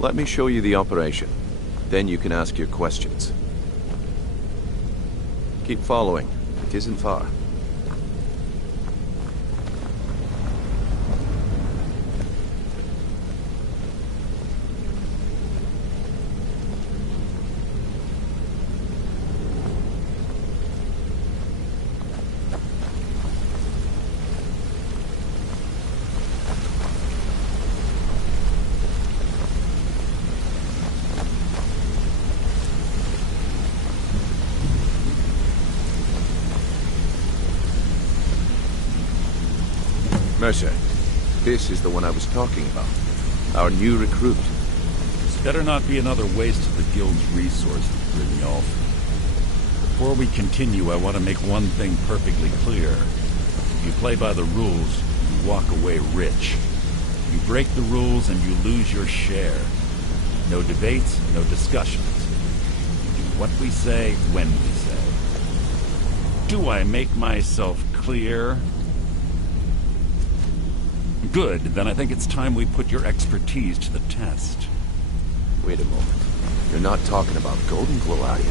Let me show you the operation. Then you can ask your questions. Keep following. It isn't far. Mercer, this is the one I was talking about. Our new recruit. This better not be another waste of the Guild's resources, Brynjolf. Before we continue, I want to make one thing perfectly clear. If you play by the rules, you walk away rich. You break the rules and you lose your share. No debates, no discussions. We do what we say, when we say. Do I make myself clear? Good, then I think it's time we put your expertise to the test. Wait a moment. You're not talking about Golden Glow, are you?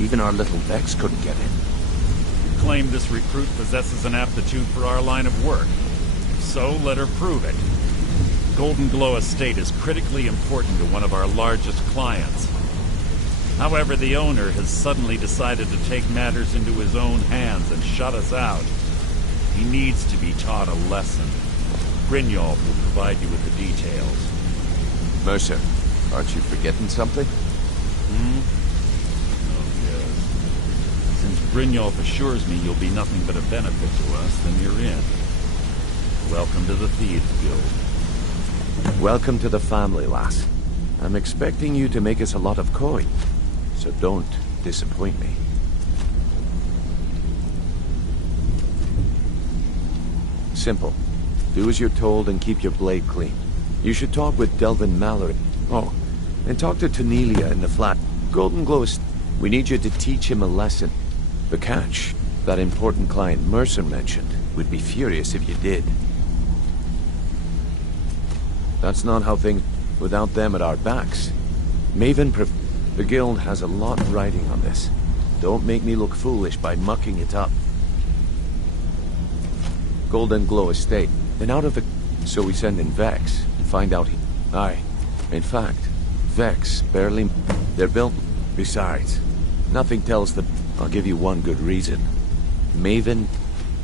Even our little Vex couldn't get in. You claim this recruit possesses an aptitude for our line of work. If so, let her prove it. Golden Glow Estate is critically important to one of our largest clients. However, the owner has suddenly decided to take matters into his own hands and shut us out. He needs to be taught a lesson. Brynjolf will provide you with the details. Mercer, aren't you forgetting something? Oh, yes. Since Brynjolf assures me you'll be nothing but a benefit to us, then you're in. Welcome to the Thieves Guild. Welcome to the family, lass. I'm expecting you to make us a lot of coin, so don't disappoint me. Simple. Do as you're told and keep your blade clean. You should talk with Delvin Mallory. Oh, and talk to Tanelia in the flat. Golden Glow is... We need you to teach him a lesson. The catch, that important client Mercer mentioned, would be furious if you did. That's not how things... Without them at our backs. The guild has a lot riding on this. Don't make me look foolish by mucking it up. Golden Glow Estate. Then out of the... So we send in Vex and find out he... Aye. In fact, Vex barely... They're built... Besides, nothing tells them... I'll give you one good reason. Maven...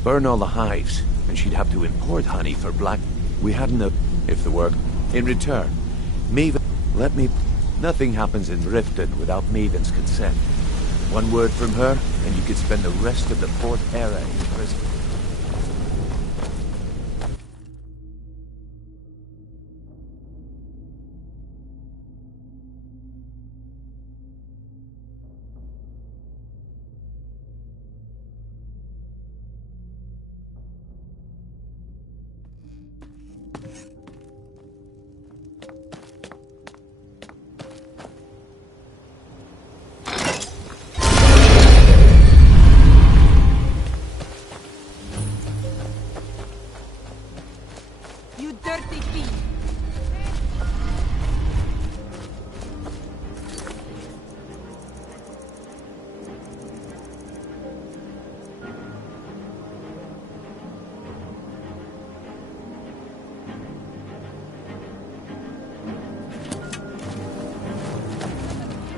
Burn all the hives, and she'd have to import honey for black... We hadn't a... If the work... In return, Maven... Let me... Nothing happens in Riften without Maven's consent. One word from her, and you could spend the rest of the Fourth Era in prison.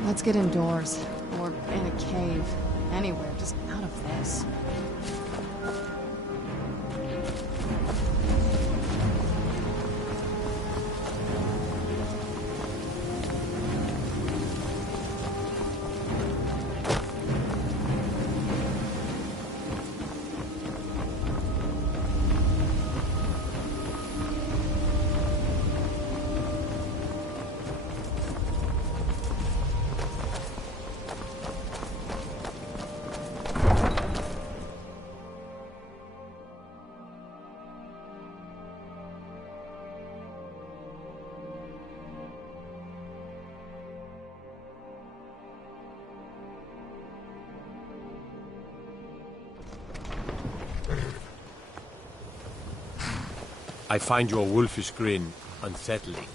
Let's get indoors. Or in a cave. Anywhere, just out of this. I find your wolfish grin unsettling.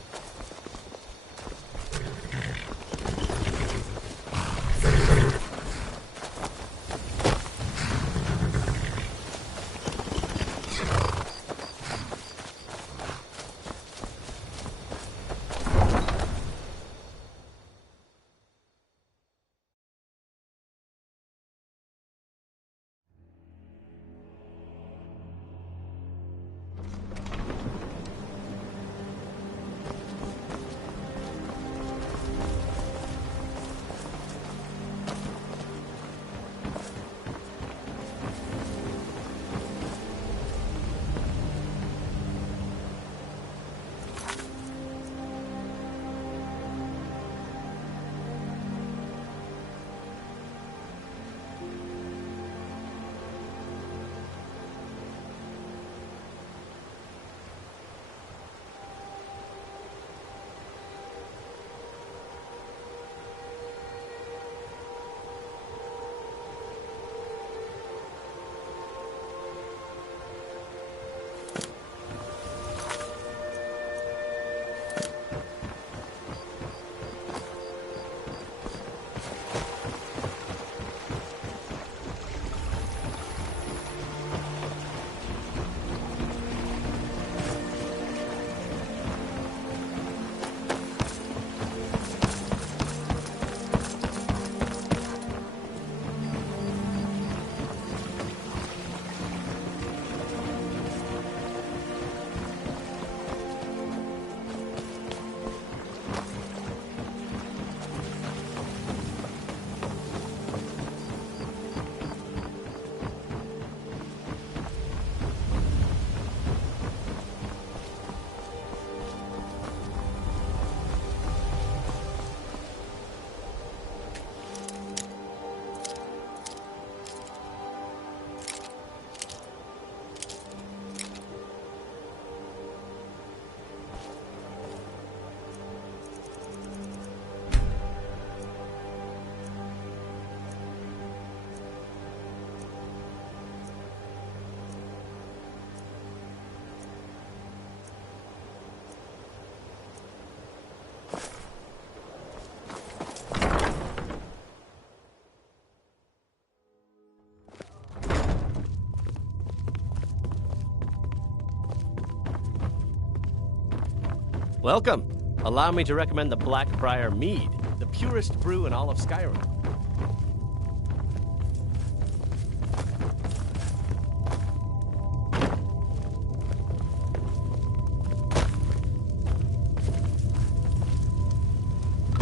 Welcome. Allow me to recommend the Blackbriar Mead, the purest brew in all of Skyrim.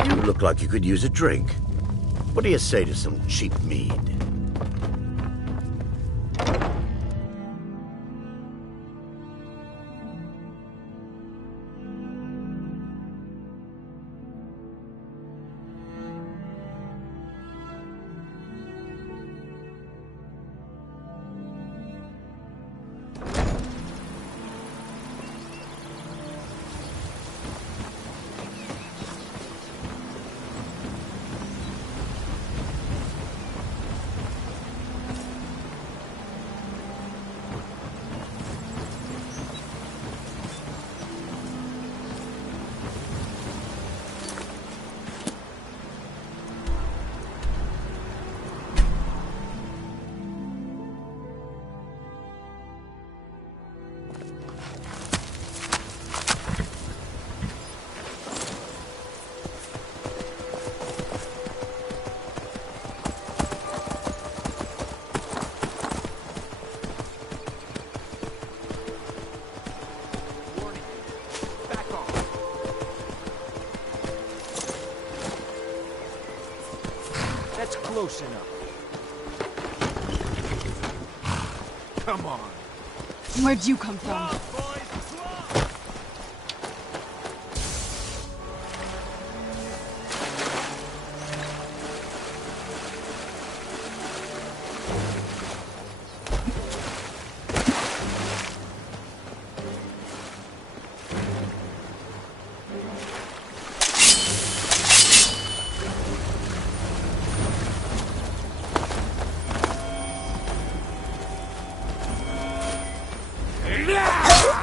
You look like you could use a drink. What do you say to some cheap mead? That's close enough. Come on. Where'd you come from? Yeah!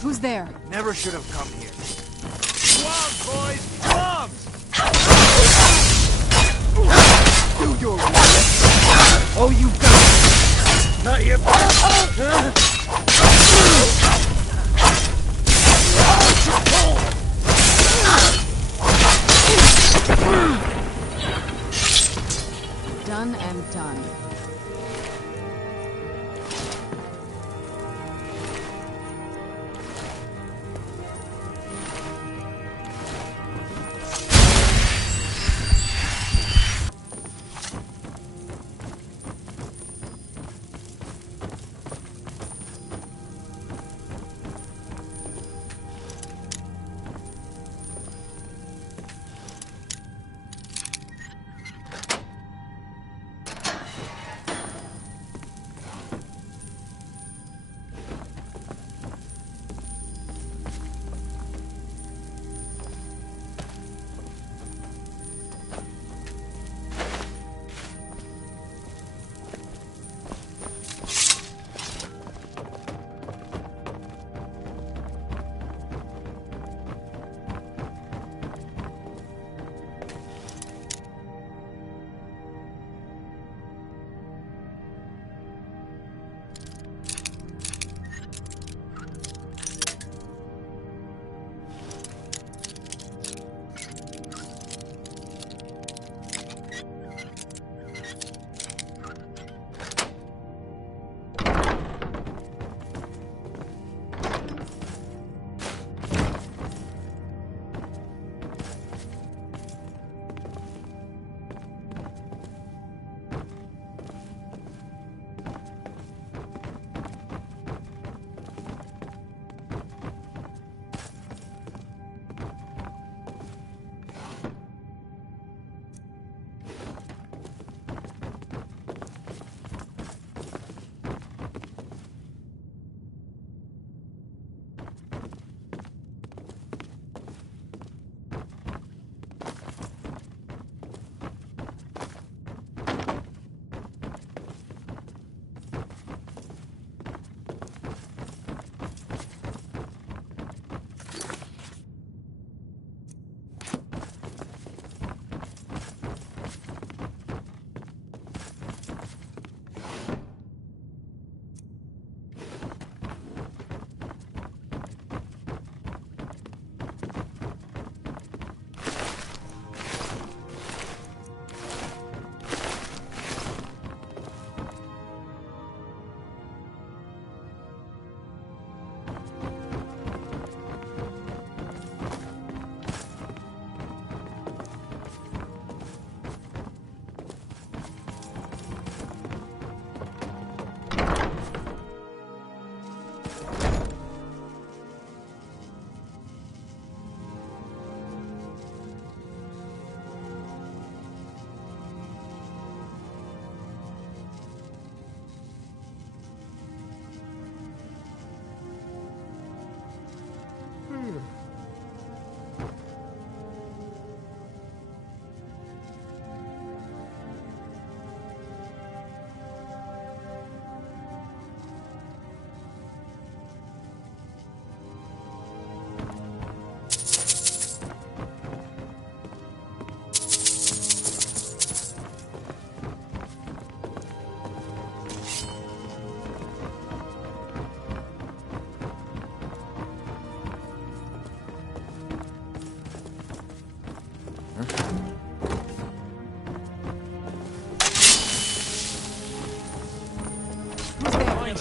Who's there? Never should have come here. Drums, boys! Drums! Do your work. Oh, you got it. Not yet. Done and done.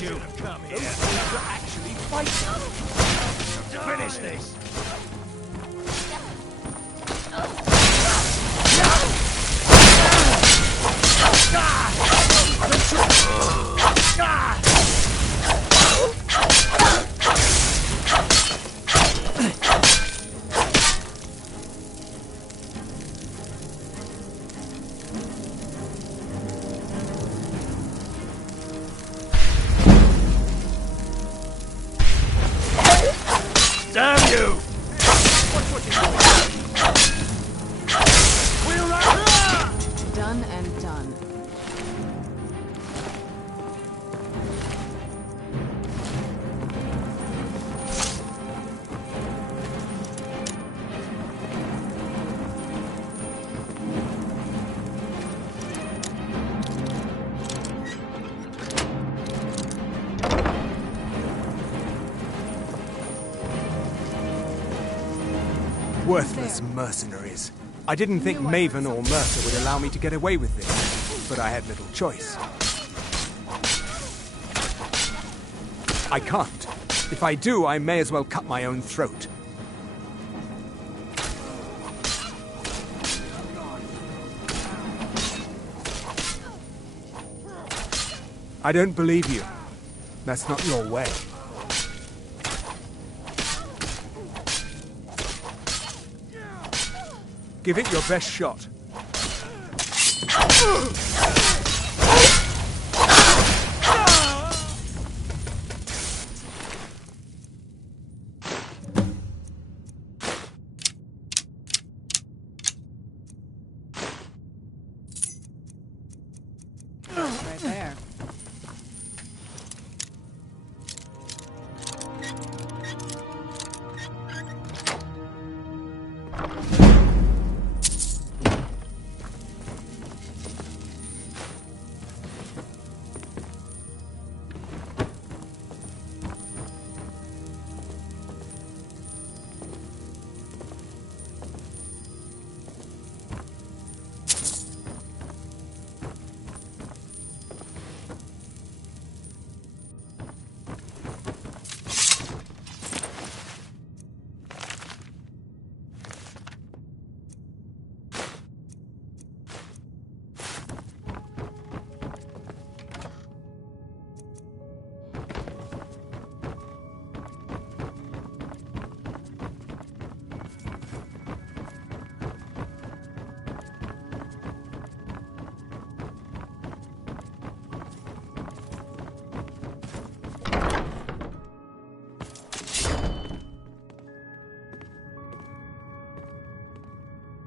You come here. Those things are actually fighting. Finish this. Damn you! Watch what you're doing. We'll run. Done and done. Worthless mercenaries. I didn't think Maven or Mercer would allow me to get away with this, but I had little choice. I can't. If I do, I may as well cut my own throat. I don't believe you. That's not your way. Give it your best shot. Right there.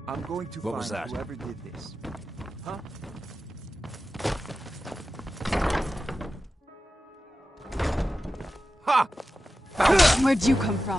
I'm going to What was find that? whoever did this. Huh? Ha! Where'd you come from?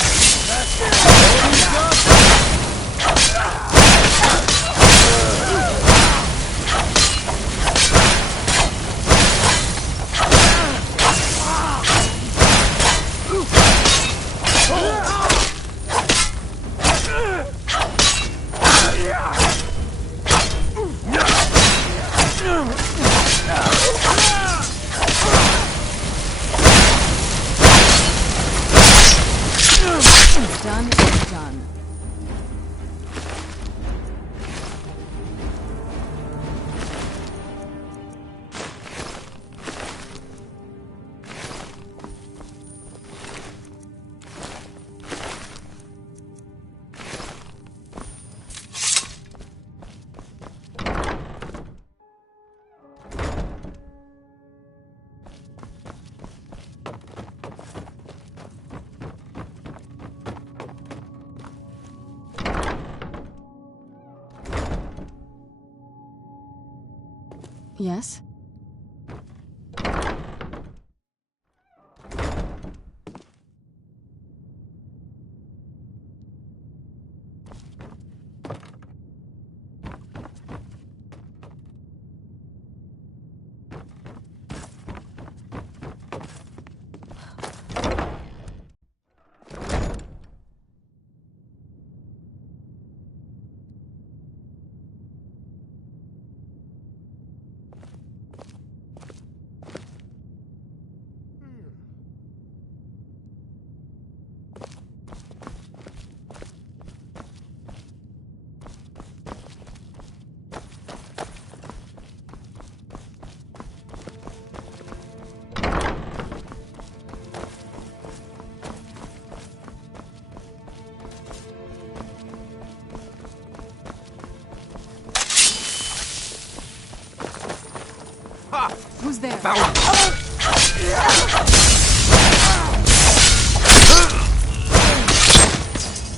Done and done. Yes? Who's there?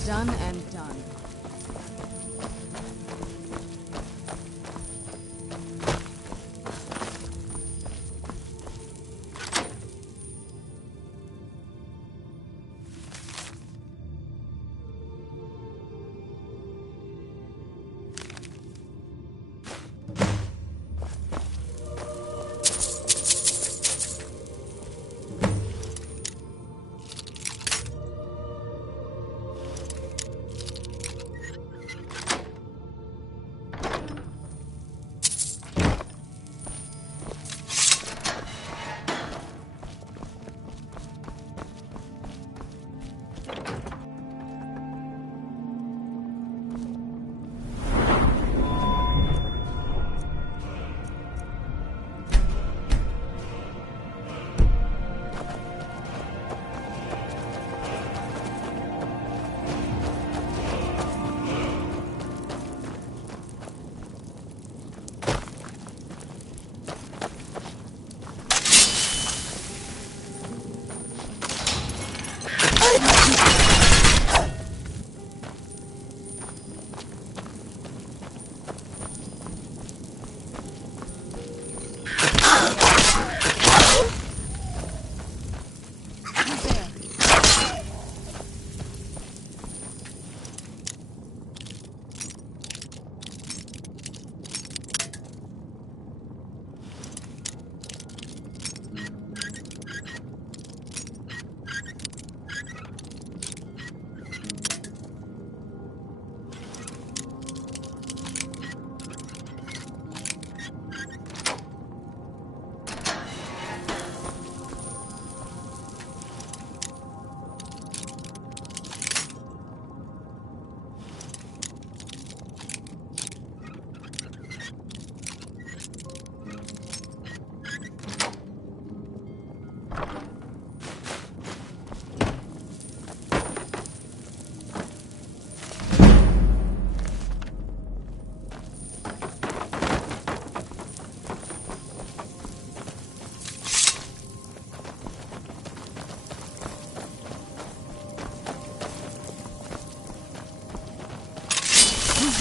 Done and done.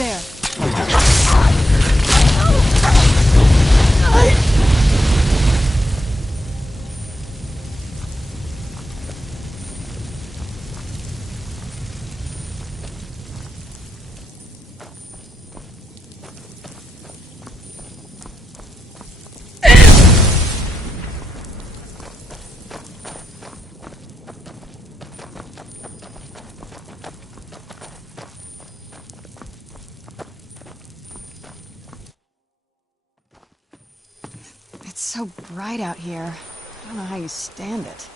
there. It's so bright out here. I don't know how you stand it.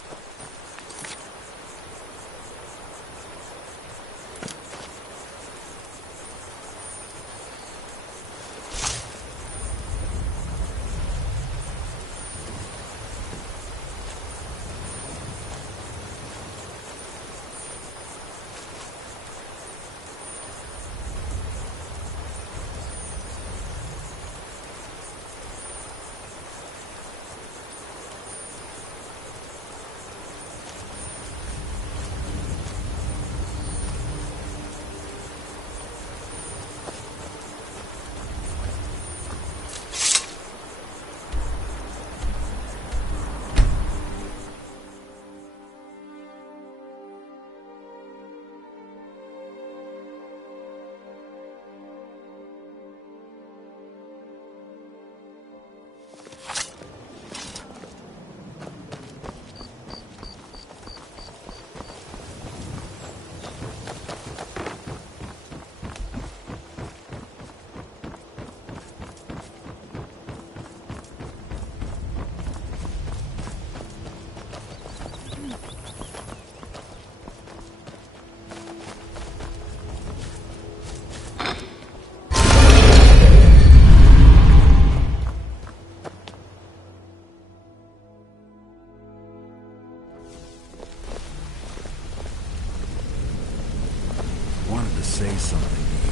Say something to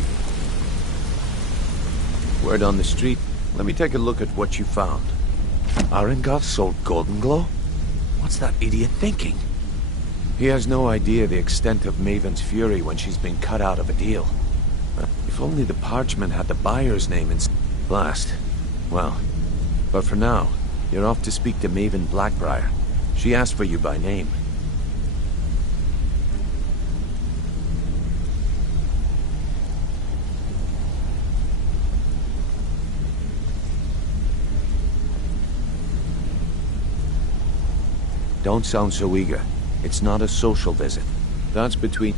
you. Word on the street. Let me take a look at what you found. Arengoth sold Golden Glow? What's that idiot thinking? He has no idea the extent of Maven's fury when she's been cut out of a deal. If only the parchment had the buyer's name in blast. Well, but for now, you're off to speak to Maven Blackbriar. She asked for you by name. Don't sound so eager. It's not a social visit. That's between...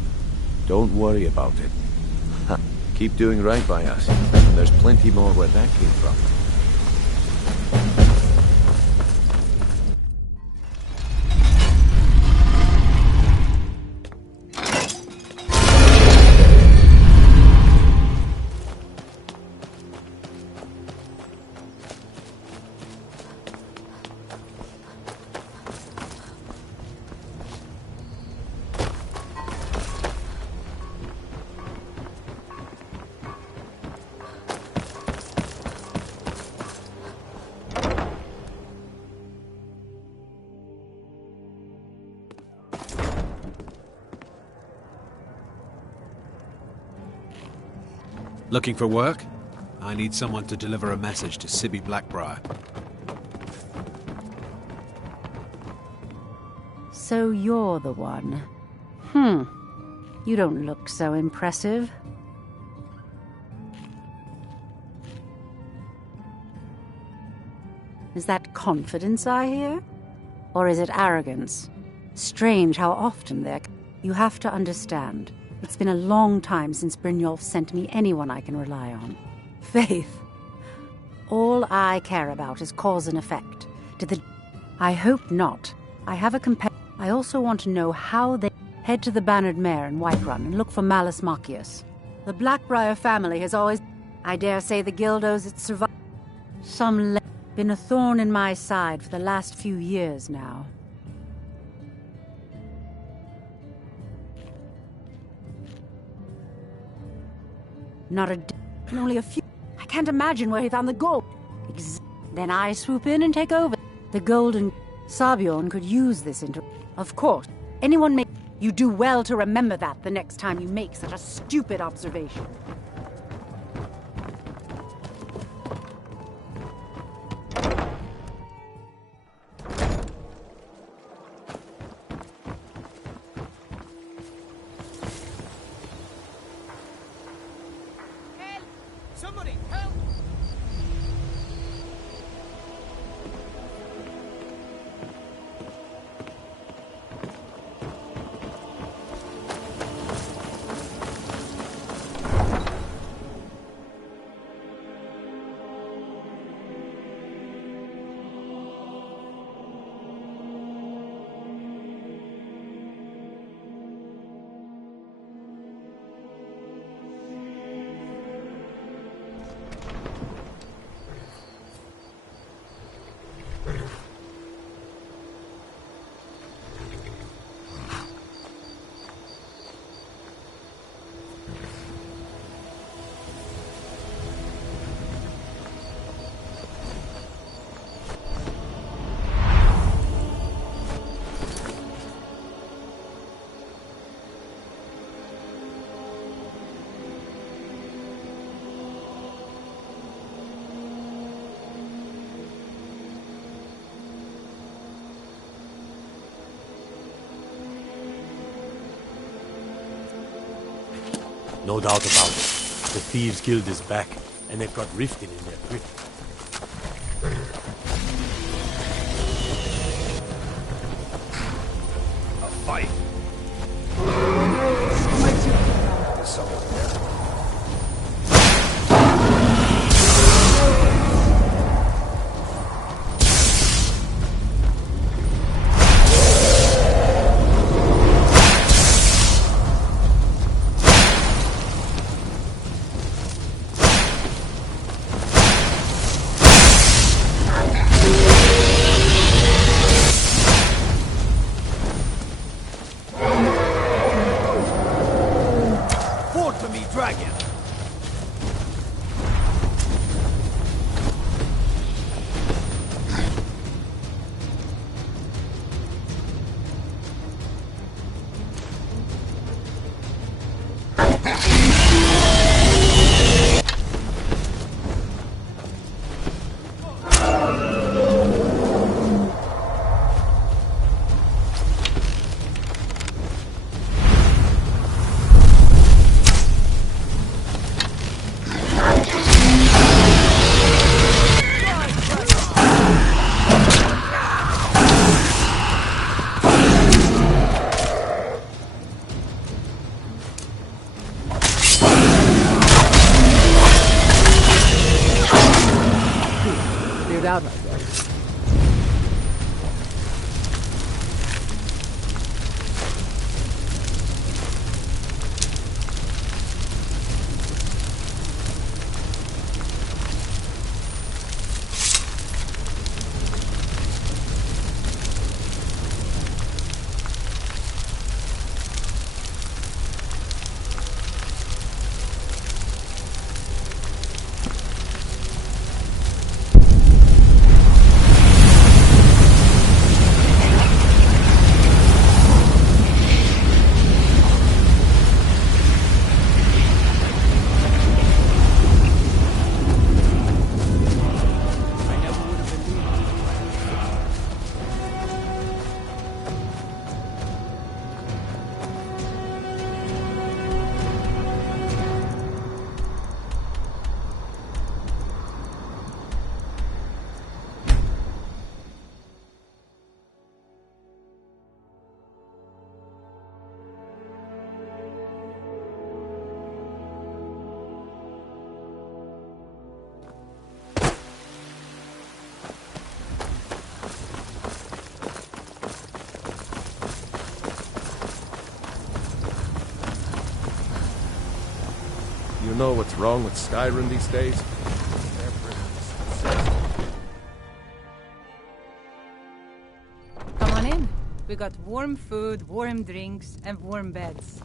Don't worry about it. Keep doing right by us. And there's plenty more where that came from. Looking for work? I need someone to deliver a message to Sibby Blackbriar. So you're the one. You don't look so impressive. Is that confidence I hear? Or is it arrogance? Strange how often they're... You have to understand. It's been a long time since Brynjolf sent me anyone I can rely on. Faith. All I care about is cause and effect. I hope not. I have a companion. I also want to know how they... Head to the Bannered Mare in Whiterun and look for Malus Macius. The Blackbriar family has always... I dare say the guild owes its survival. Been a thorn in my side for the last few years now. Not a... and only a few... I can't imagine where he found the gold. Then I swoop in and take over. The golden... Sabjorn could use this Of course. Anyone may... You do well to remember that the next time you make such a stupid observation. No doubt about it. The Thieves Guild is back, and they've got Riften in their grip. A fight. There's someone there. Dragon! Out like that. You know what's wrong with Skyrim these days? Come on in. We got warm food, warm drinks, and warm beds.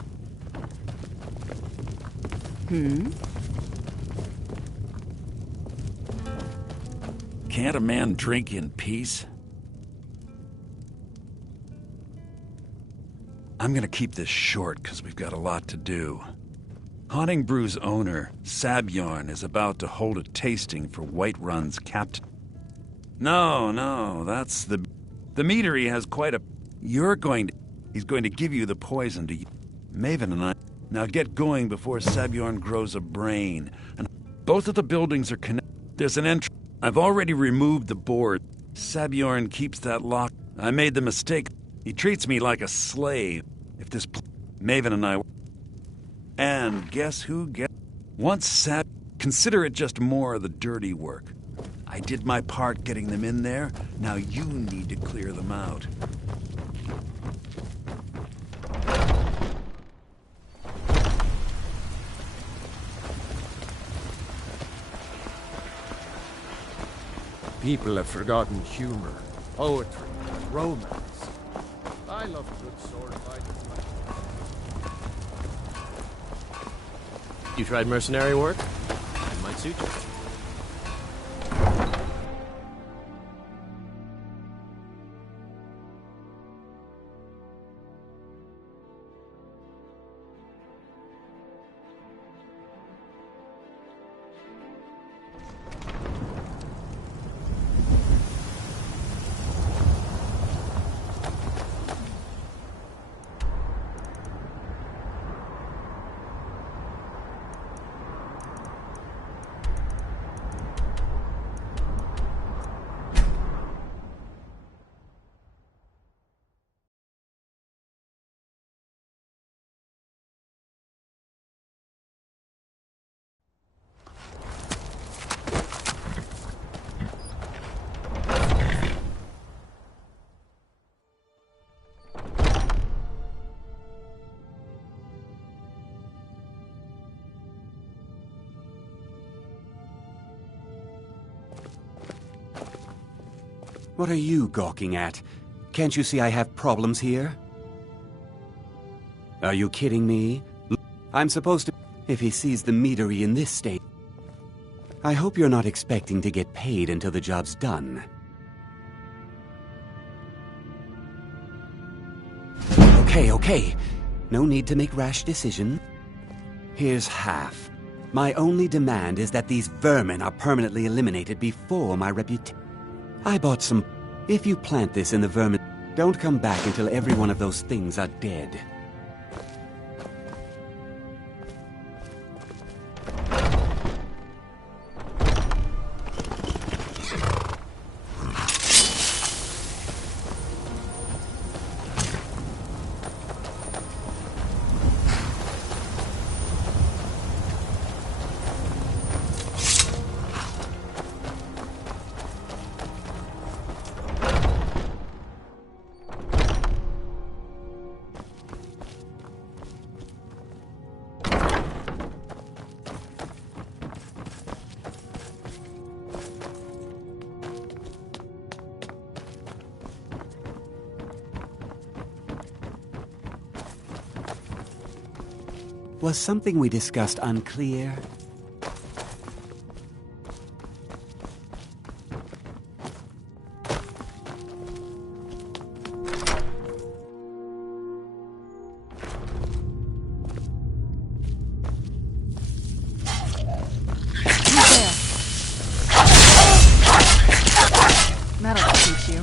Can't a man drink in peace? I'm gonna keep this short because we've got a lot to do. Haunting Brew's owner, Sabjorn, is about to hold a tasting for Whiterun's captain. No, that's the meadery has quite a... He's going to give you the poison to... Maven and I... Now get going before Sabjorn grows a brain. And both of the buildings are connected. There's an entrance. I've already removed the board. Sabjorn keeps that lock. I made the mistake. He treats me like a slave. If this... Maven and I... And guess who gets... Once Sab... Consider it just more of the dirty work. I did my part getting them in there. Now you need to clear them out. People have forgotten humor, poetry, romance. I love a good sword fight. You tried mercenary work? It might suit you. What are you gawking at? Can't you see I have problems here? Are you kidding me? I'm supposed to... If he sees the meadery in this state... I hope you're not expecting to get paid until the job's done. Okay. No need to make rash decisions. Here's half. My only demand is that these vermin are permanently eliminated before my reputation. I bought some... If you plant this in the vermin... Don't come back until every one of those things are dead. Was something we discussed unclear? That'll teach you.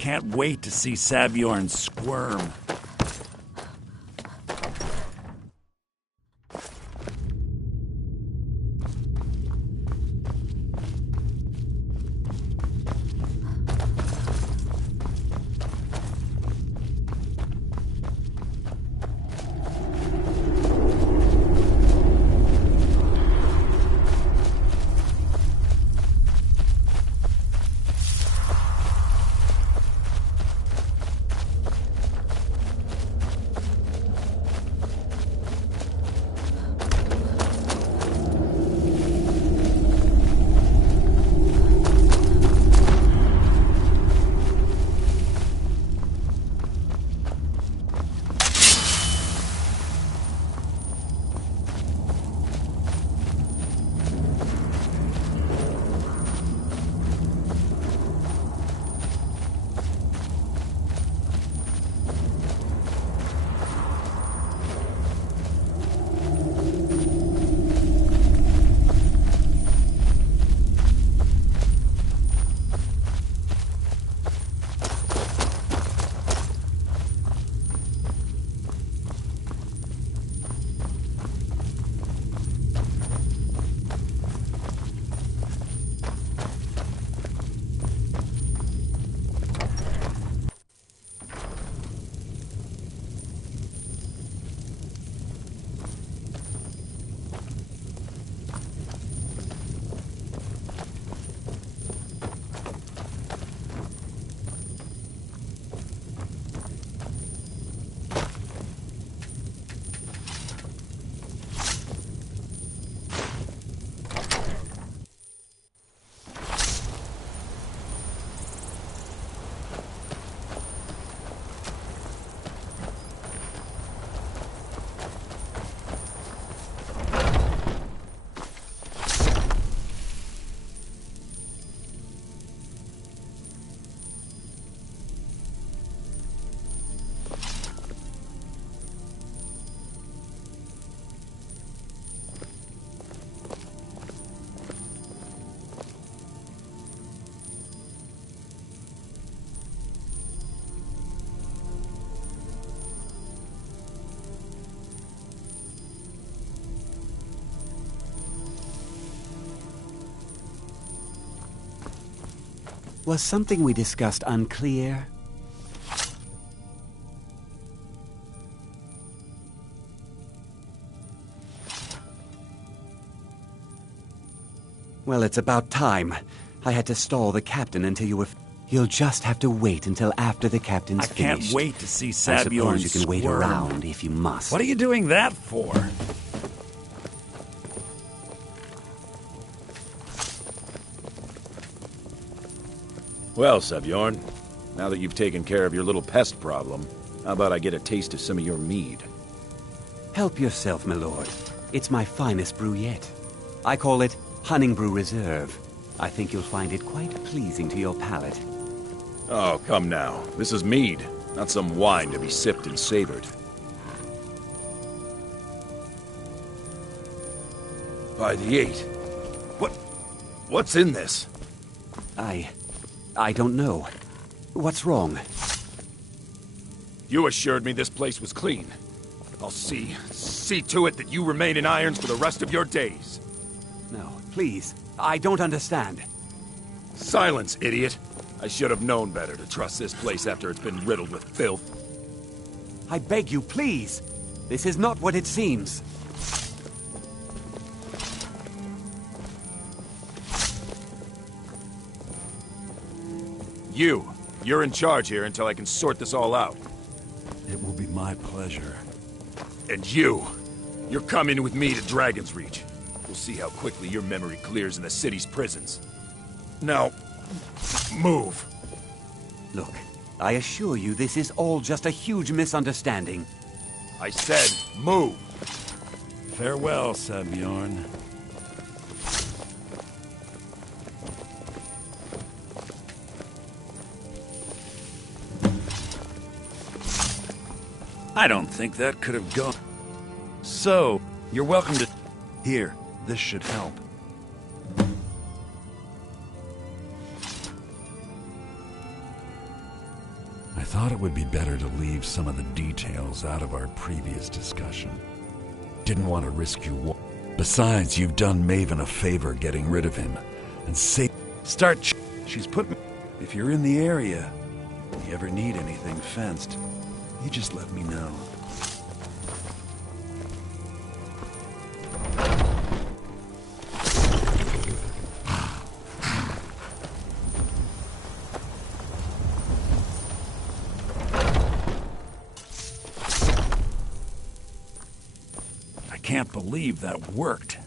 Can't wait to see Sabjorn squirm. Was something we discussed unclear? Well, it's about time. I had to stall the captain until you were... You'll just have to wait until after the captain's finished. I can't wait to see Sabjorn I suppose you can wait squirm. around if you must. What are you doing that for? Well, Sabjorn, now that you've taken care of your little pest problem, how about I get a taste of some of your mead? Help yourself, my lord. It's my finest brew yet. I call it Honningbrew Reserve. I think you'll find it quite pleasing to your palate. Oh, come now. This is mead, not some wine to be sipped and savored. By the 8. What's in this? I don't know. What's wrong? You assured me this place was clean. I'll see to it that you remain in irons for the rest of your days. No, please. I don't understand. Silence, idiot. I should have known better to trust this place after it's been riddled with filth. I beg you, please. This is not what it seems. You're in charge here until I can sort this all out. It will be my pleasure. And you're coming with me to Dragon's Reach. We'll see how quickly your memory clears in the city's prisons. Now, move. Look, I assure you this is all just a huge misunderstanding. I said, move. Farewell, Sabjorn. I don't think that could have gone. So, you're welcome to... Here, this should help. thought it would be better to leave some of the details out of our previous discussion. Didn't want to risk your Besides, you've done Maven a favor getting rid of him. And She's put me... If you're in the area, if you ever need anything fenced, you just let me know. I can't believe that worked.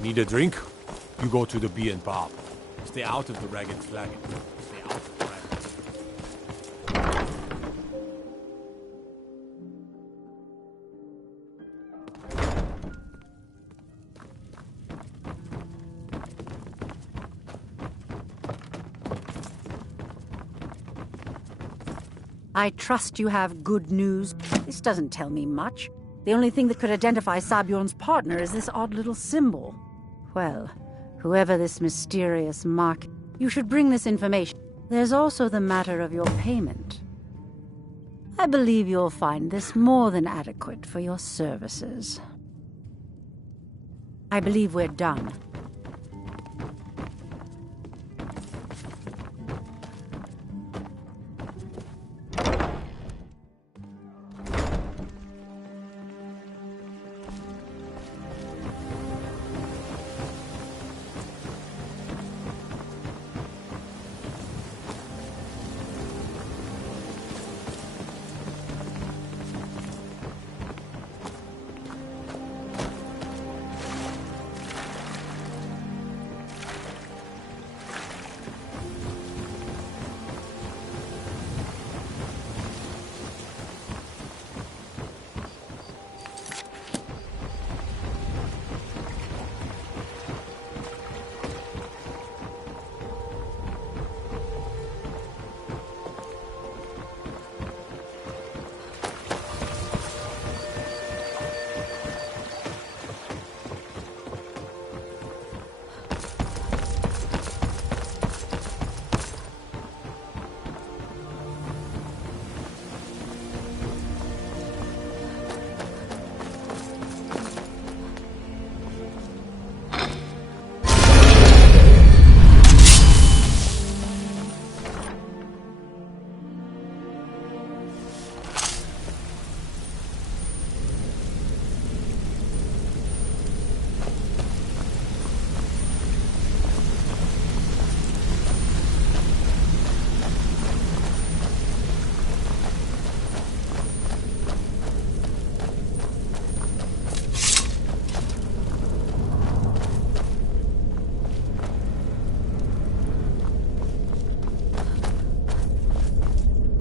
Need a drink? You go to the bee and pop. Stay out of the ragged flagon. Stay out of the ragged. I trust you have good news. This doesn't tell me much. The only thing that could identify Sabjorn's partner is this odd little symbol. Well, whoever this mysterious mark, you should bring this information. There's also the matter of your payment. I believe you'll find this more than adequate for your services. I believe we're done.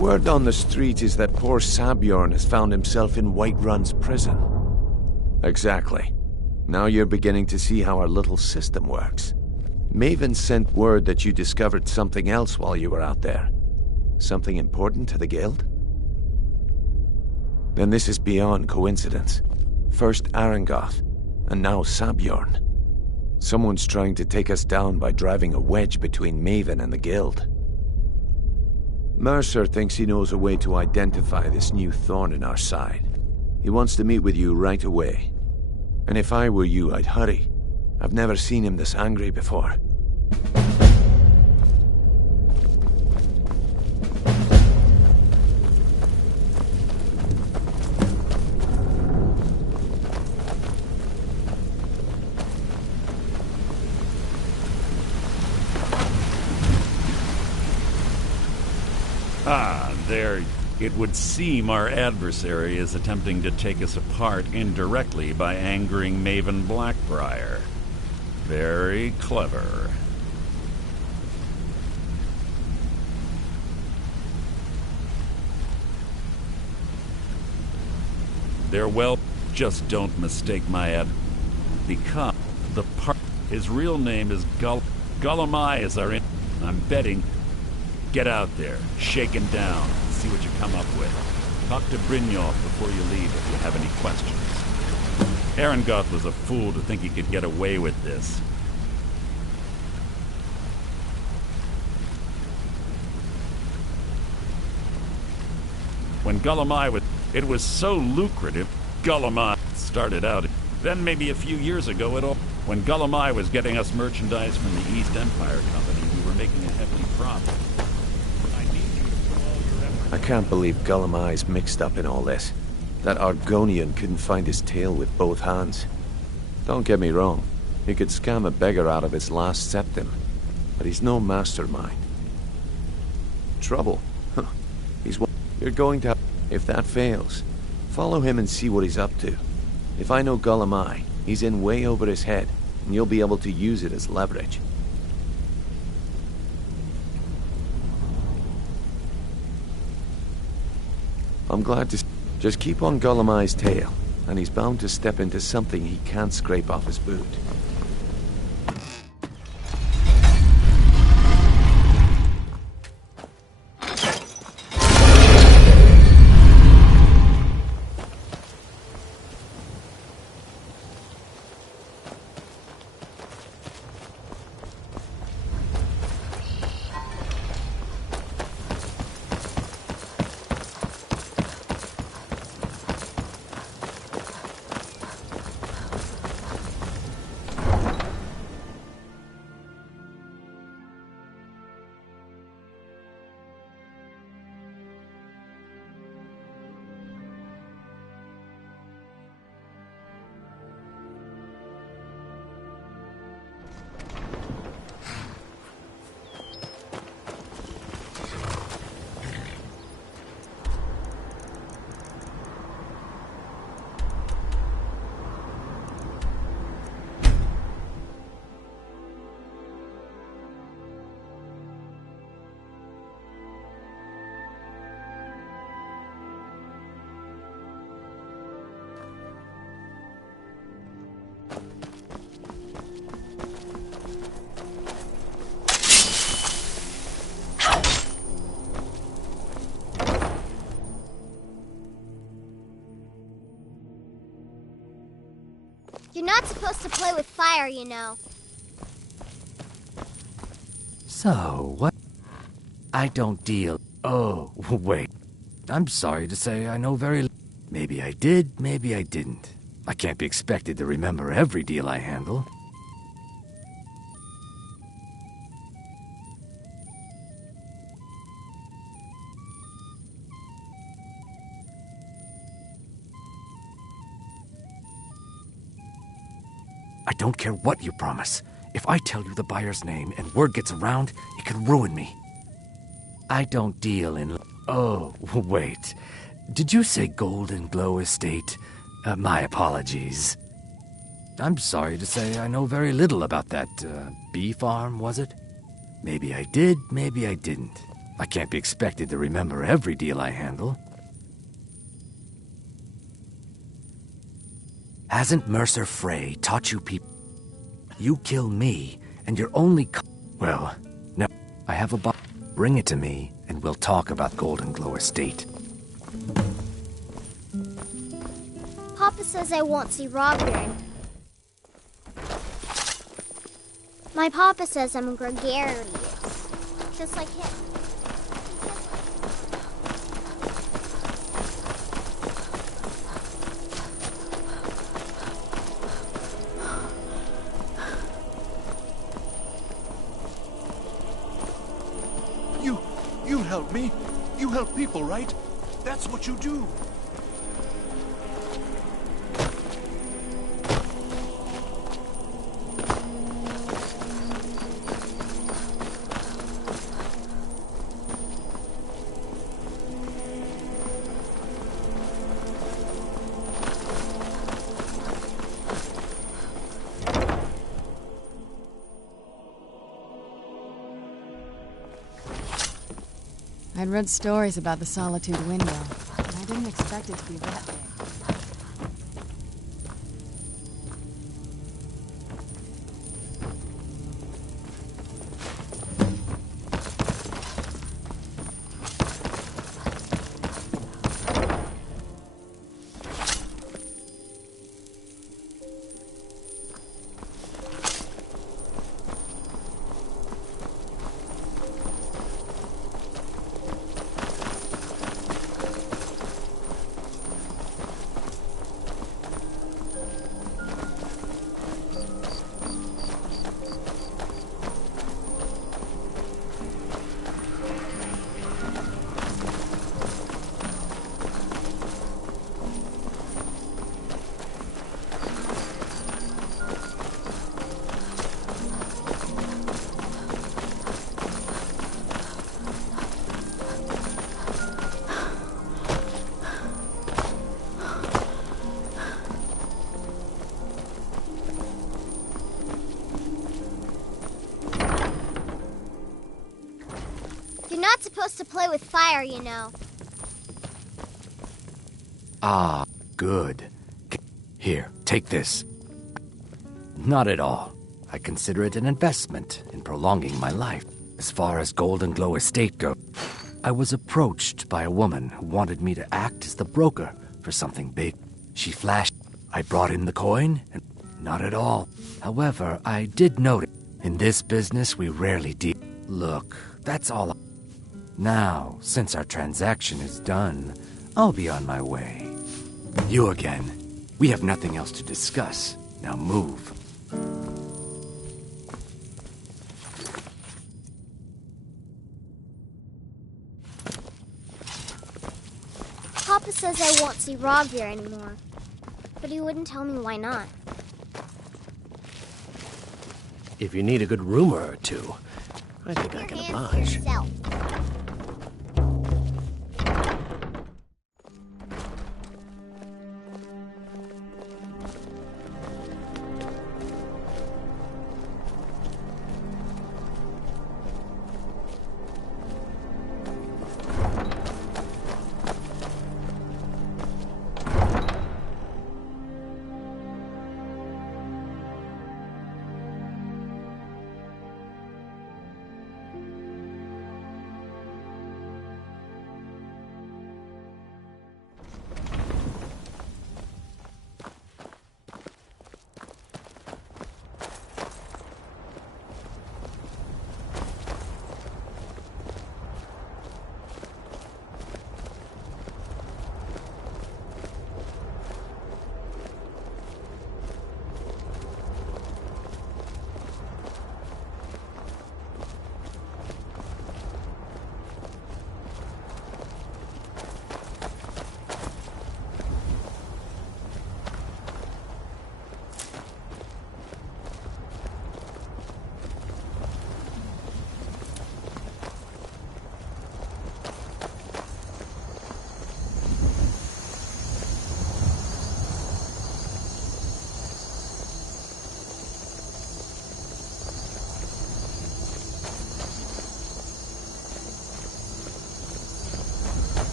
Word on the street is that poor Sabjorn has found himself in Whiterun's prison. Exactly. Now you're beginning to see how our little system works. Maven sent word that you discovered something else while you were out there. Something important to the guild? Then this is beyond coincidence. First Arangoth, and now Sabjorn. Someone's trying to take us down by driving a wedge between Maven and the guild. Mercer thinks he knows a way to identify this new thorn in our side. He wants to meet with you right away. And if I were you, I'd hurry. I've never seen him this angry before. Ah, there. It would seem our adversary is attempting to take us apart indirectly by angering Maven Blackbriar. Very clever. They're well, just don't mistake my ad. Because the part, his real name is Gullumai is our I'm betting. Get out there, shake him down, and see what you come up with. Talk to Brynjolf before you leave if you have any questions. Arangoth was a fool to think he could get away with this. When Gullumai was... It was so lucrative, Gullumai started out. Then maybe a few years ago it all... When Gullumai was getting us merchandise from the East Empire Company, we were making a hefty profit. I can't believe Gullumai's mixed up in all this. That Argonian couldn't find his tail with both hands. Don't get me wrong, he could scam a beggar out of his last septim, but he's no mastermind. Trouble? Huh. You're going to... If that fails, follow him and see what he's up to. If I know Gullumai, he's in way over his head, and you'll be able to use it as leverage. I'm glad to... Just keep on Gullumai's tail, and he's bound to step into something he can't scrape off his boot. You're not supposed to play with fire, you know. So, what? I don't deal... Oh, wait. I'm sorry to say I know very... Maybe I did, maybe I didn't. I can't be expected to remember every deal I handle. I don't care what you promise. If I tell you the buyer's name and word gets around, it could ruin me. I don't deal in... Oh, wait. Did you say Golden Glow Estate? My apologies. I'm sorry to say I know very little about that, bee farm, was it? Maybe I did, maybe I didn't. I can't be expected to remember every deal I handle. Hasn't Mercer Frey taught you people? You kill me, and you're only well, no. I have a box. Bring it to me, and we'll talk about Golden Glow Estate. Papa says I won't see Rob here. My papa says I'm gregarious, just like him. You help me. You help people, right? That's what you do. I'd read stories about the Solitude Window, and I didn't expect it to be that big. You're not supposed to play with fire, you know. Ah, good. Here, take this. Not at all. I consider it an investment in prolonging my life. As far as Golden Glow Estate goes, I was approached by a woman who wanted me to act as the broker for something big. She flashed. I brought in the coin, and not at all. However, I did notice, in this business we rarely deal. Look, that's all. Now, since our transaction is done, I'll be on my way. You again. We have nothing else to discuss. Now move. Papa says I won't see Rob here anymore. But he wouldn't tell me why not. If you need a good rumor or two, I think I can oblige. Yourself.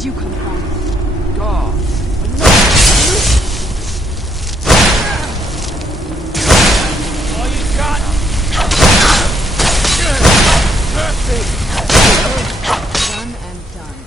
Where'd you come from? God. All you got? Done and done.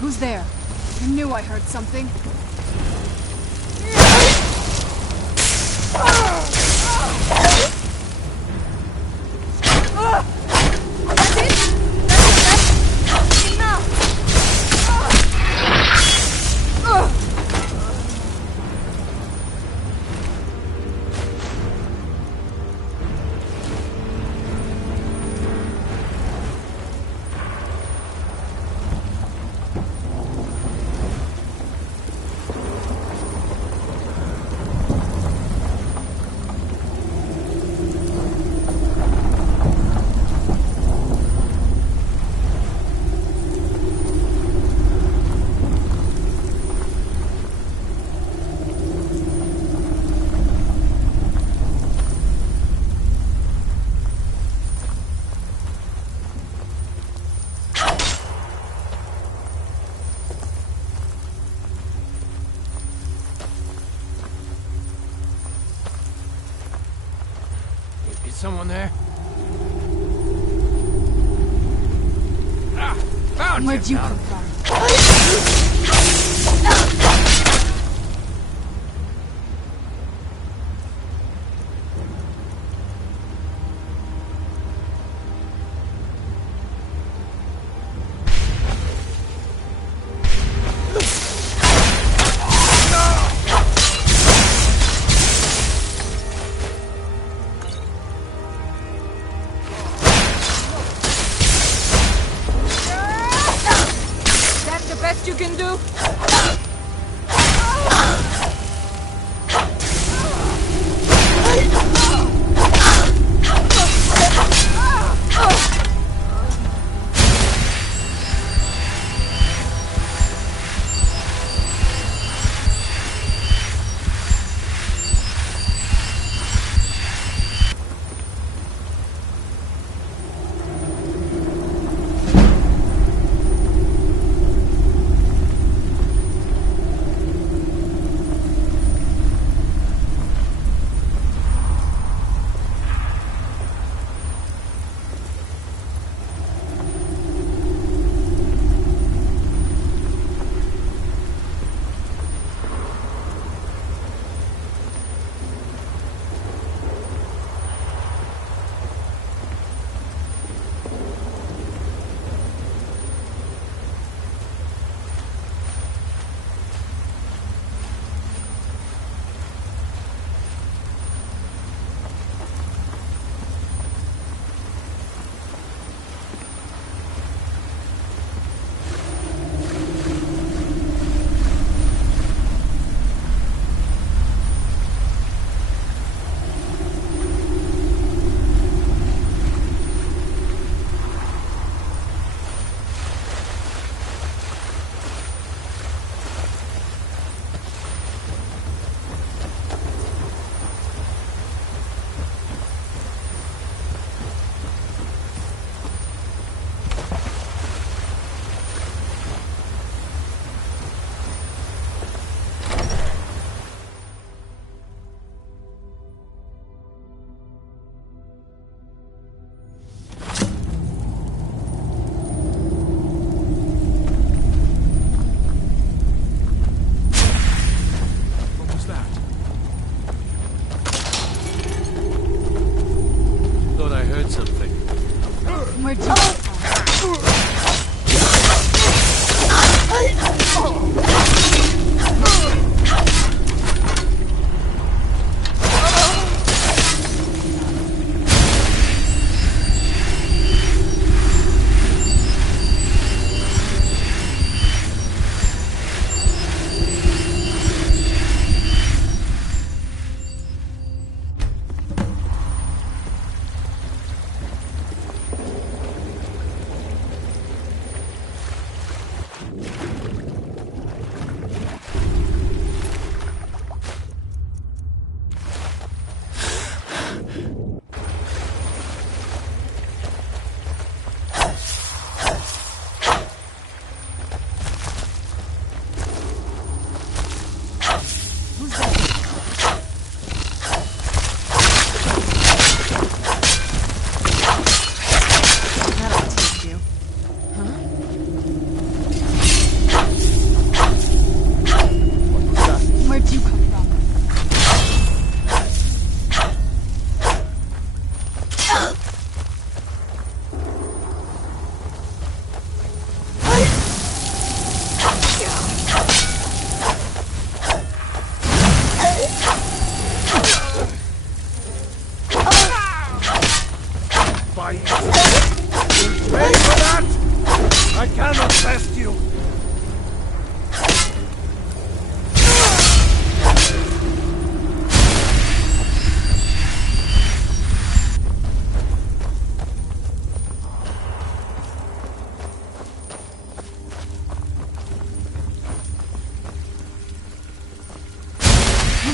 Who's there? I knew I heard something. Someone there? Found Where'd you come from?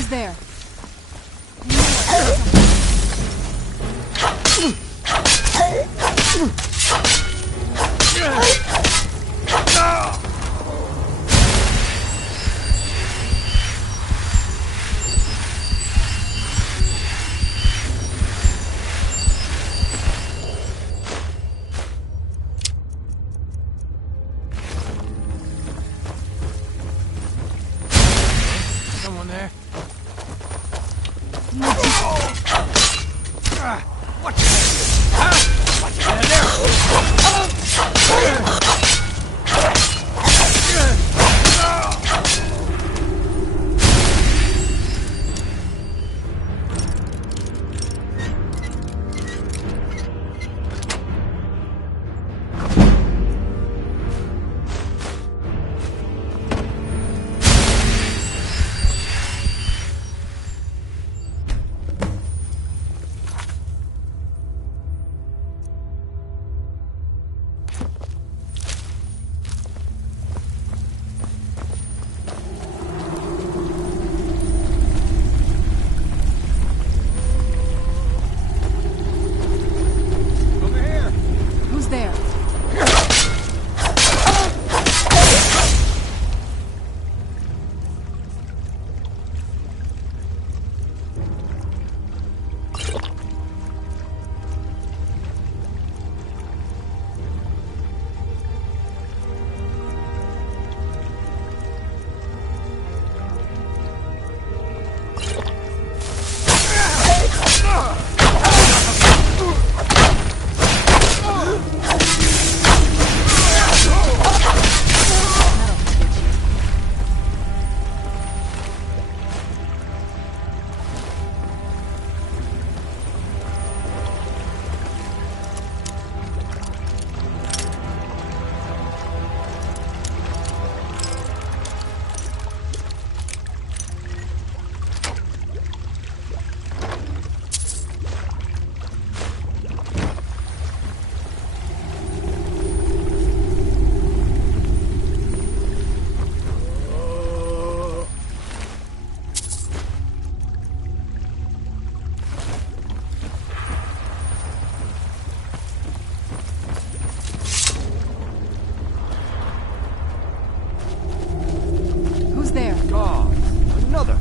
Who's there? Someone there? Who's there? Who's there? God, another.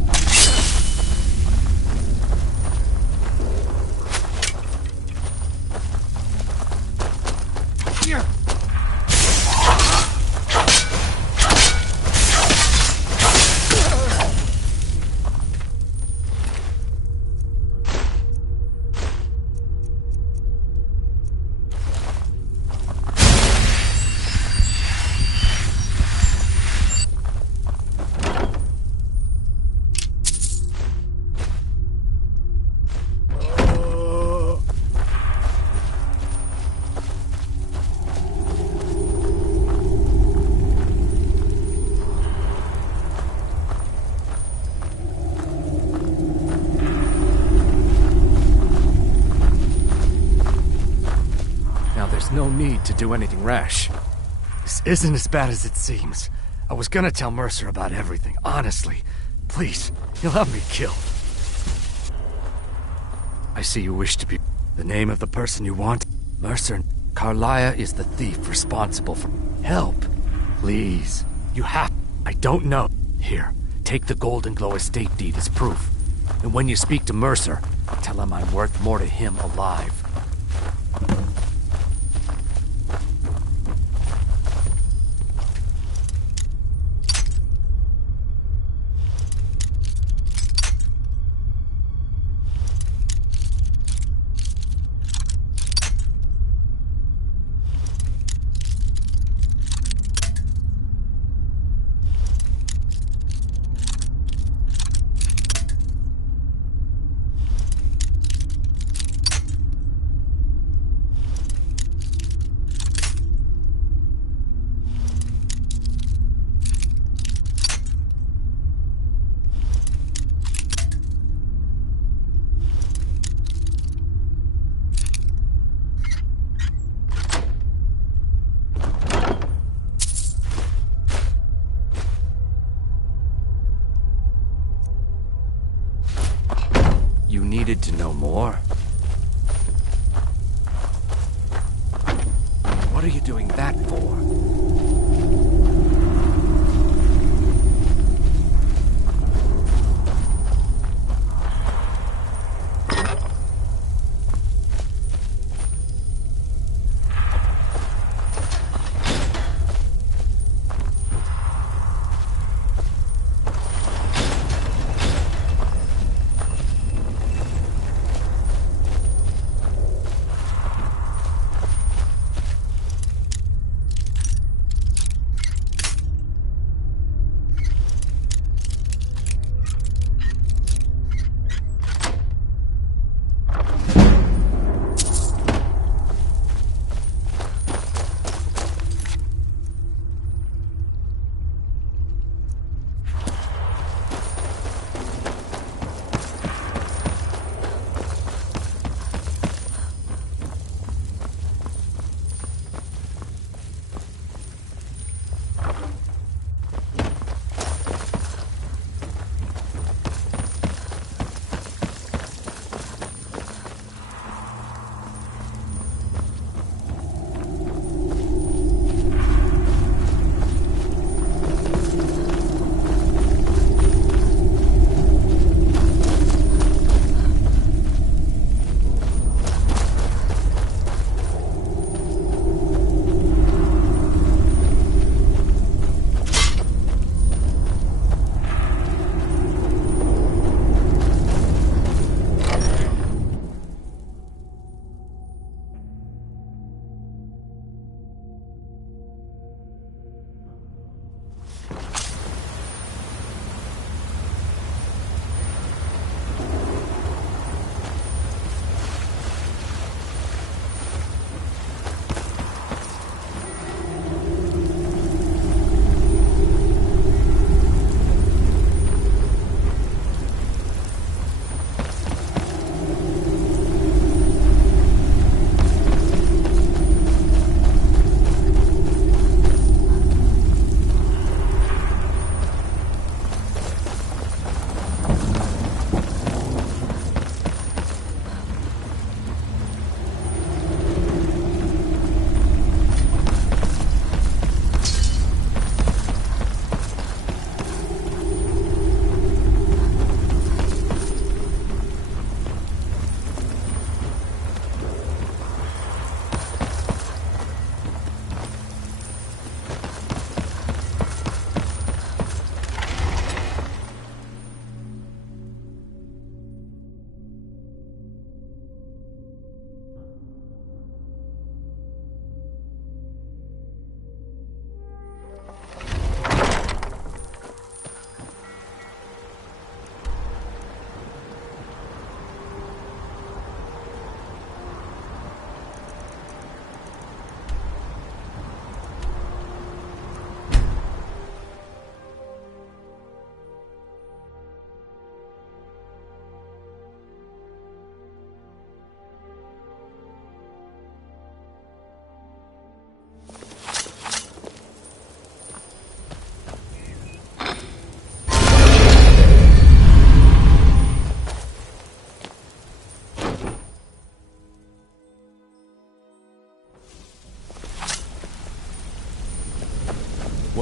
No need to do anything rash. This isn't as bad as it seems. I was gonna tell Mercer about everything, honestly. Please, he'll have me killed. I see you wish to be the name of the person you want. Mercer, Carlia is the thief responsible for help. Please, you have... I don't know. Here, take the Golden Glow estate deed as proof. And when you speak to Mercer, tell him I'm worth more to him alive. needed to know more. What are you doing that for?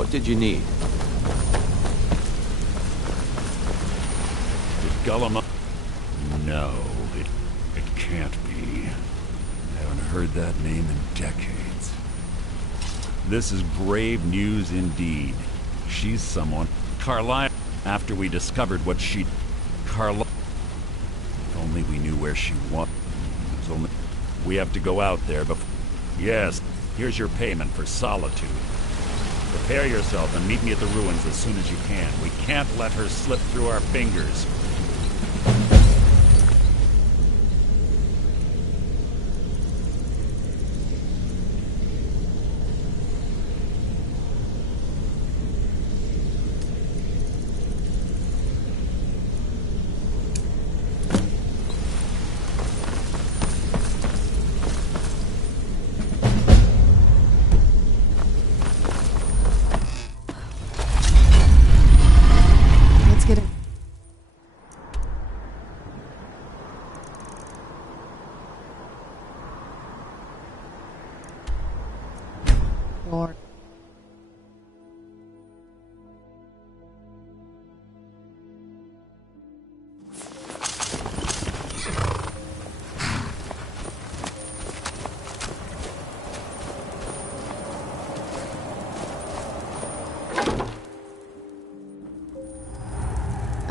What did you need? Did Gullum... No, it can't be. I haven't heard that name in decades. This is grave news indeed. She's someone... Carlisle... After we discovered what she... Carlisle... If only we knew where she was. If only... We have to go out there before... Yes, here's your payment for solitude. Prepare yourself and meet me at the ruins as soon as you can. We can't let her slip through our fingers.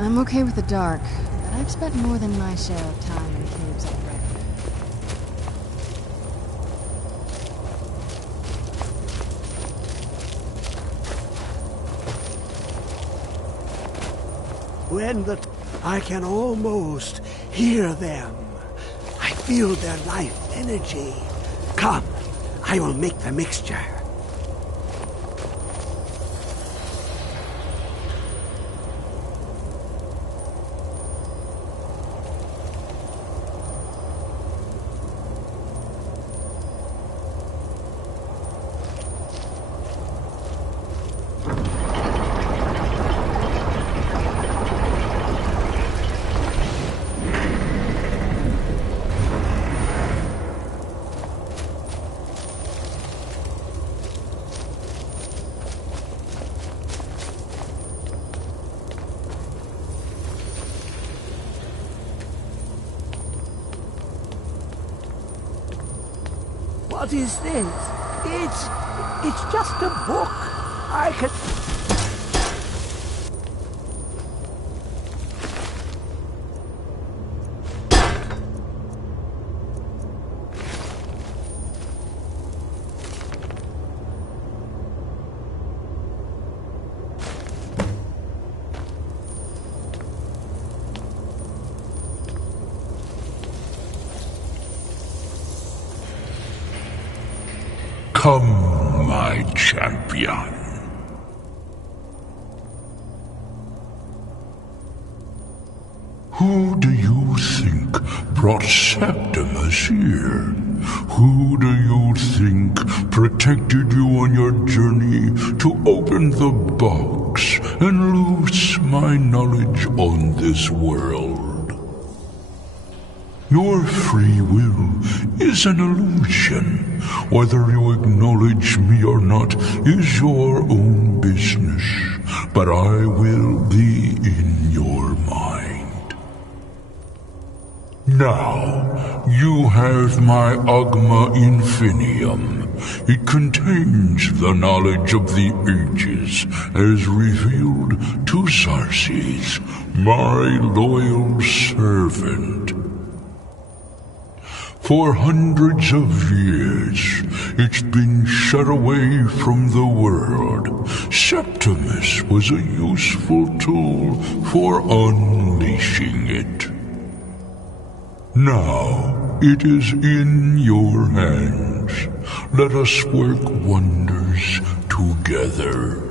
I'm okay with the dark, but I've spent more than my share of time in caves already. I can almost hear them. I feel their life energy. Come, I will make the mixture. What is this? It's just a book. I can... Come, my champion. Who do you think brought Septimus here? Who do you think protected you on your journey to open the box and loose my knowledge on this world? Your free will is an illusion. Whether you acknowledge me or not is your own business, but I will be in your mind. Now, you have my Agma Infinium. It contains the knowledge of the ages as revealed to Xarxes, my loyal servant. For hundreds of years, it's been shut away from the world. Septimus was a useful tool for unleashing it. Now, it is in your hands. Let us work wonders together.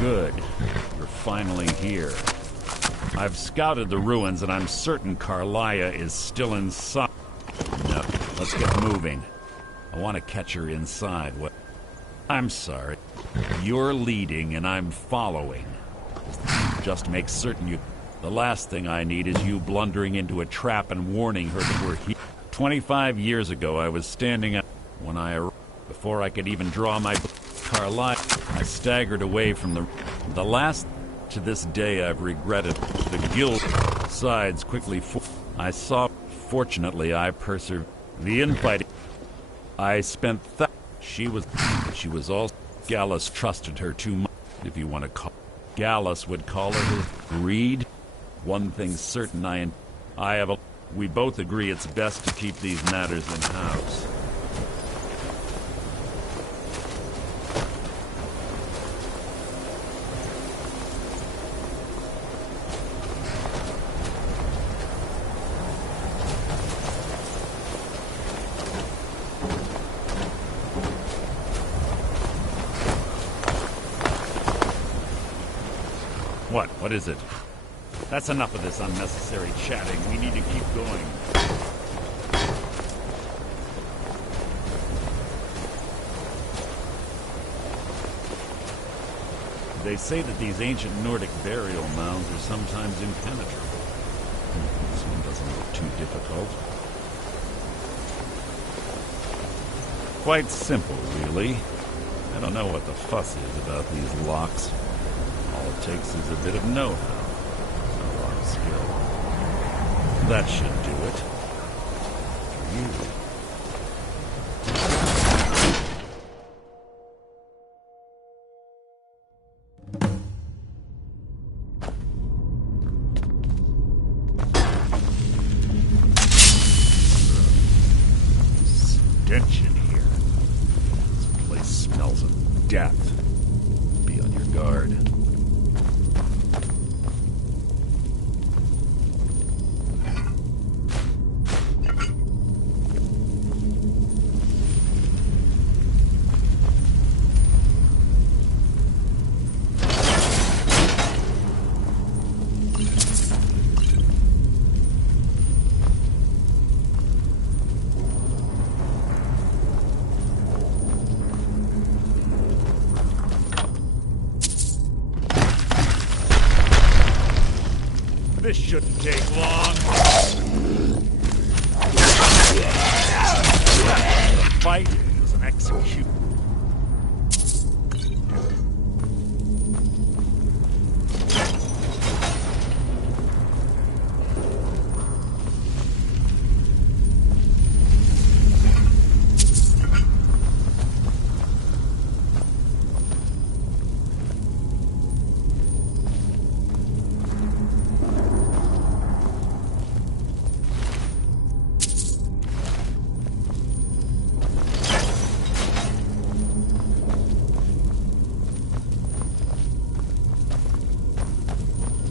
Good. You're finally here. I've scouted the ruins and I'm certain Carlia is still inside. No, let's get moving. I want to catch her inside. What? I'm sorry. You're leading and I'm following. Just make certain you... The last thing I need is you blundering into a trap and warning her that we're here. 25 years ago, I was standing up when I arrived. Before I could even draw my... Carlisle, I staggered away from the last... To this day, I've regretted the guild sides quickly. I saw. Fortunately, I persevered. The infighting. I spent. She was also. Gallus trusted her too much. If you want to call. Gallus would call her his greed. One thing's certain. I have a. We both agree it's best to keep these matters in house. What is it? That's enough of this unnecessary chatting. We need to keep going. They say that these ancient Nordic burial mounds are sometimes impenetrable. This one doesn't look too difficult. Quite simple, really. I don't know what the fuss is about these locks. All it takes is a bit of know-how. A lot of skill. That should do it. For you. Stench in here. This place smells of death. Be on your guard. This shouldn't take long. The fight was an execution.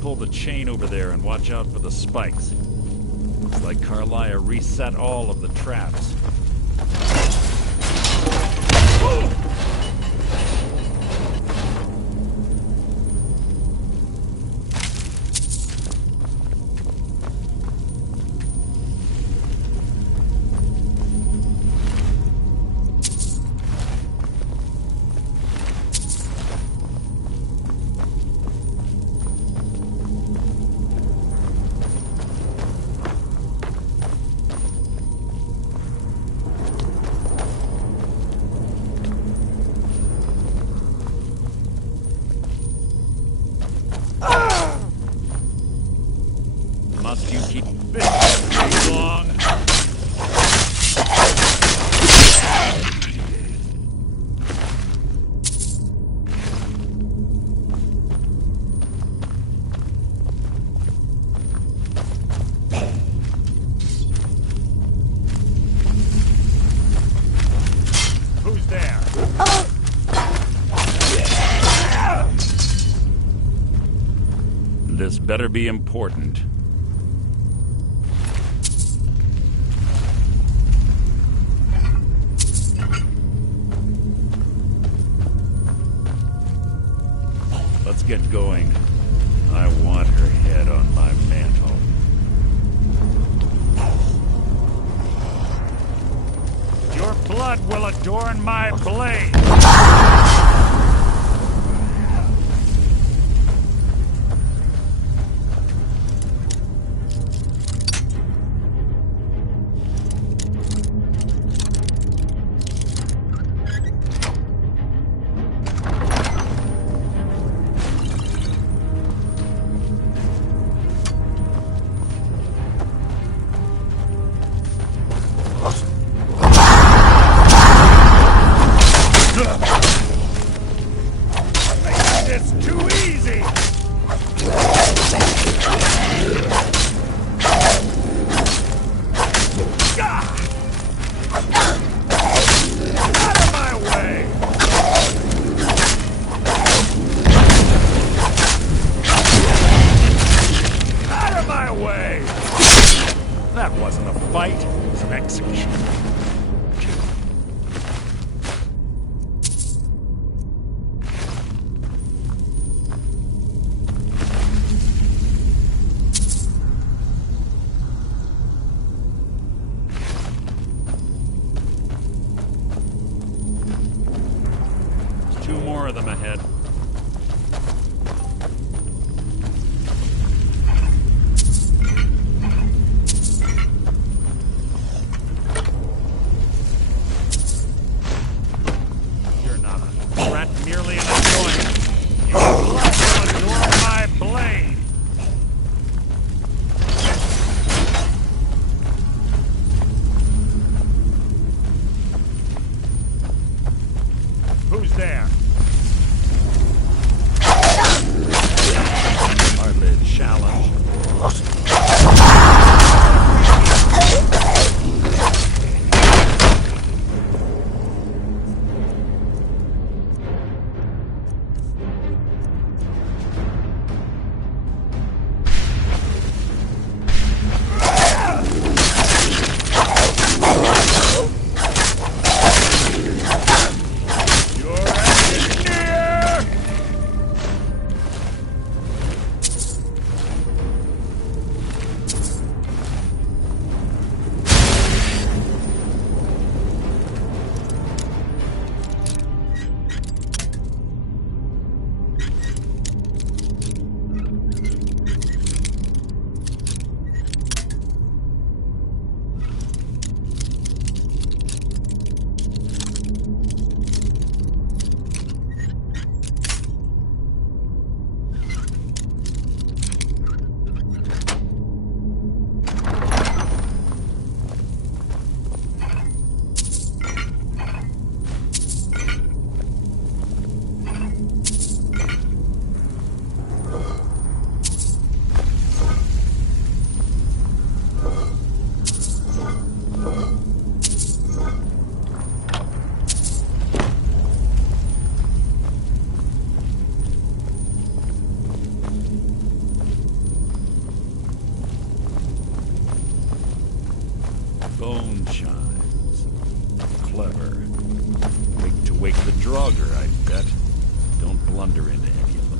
Pull the chain over there and watch out for the spikes. Looks like Carlia reset all of the traps. Must you keep this too long? Who's there? This better be important. Let's get going. I want her head on my mantle. Your blood will adorn my blade! wasn't a fight, it was an execution. There's two more of them ahead. Who's there? Hardly a challenge. Bone chimes. Clever. To wake the Draugr, I bet. Don't blunder into any of them.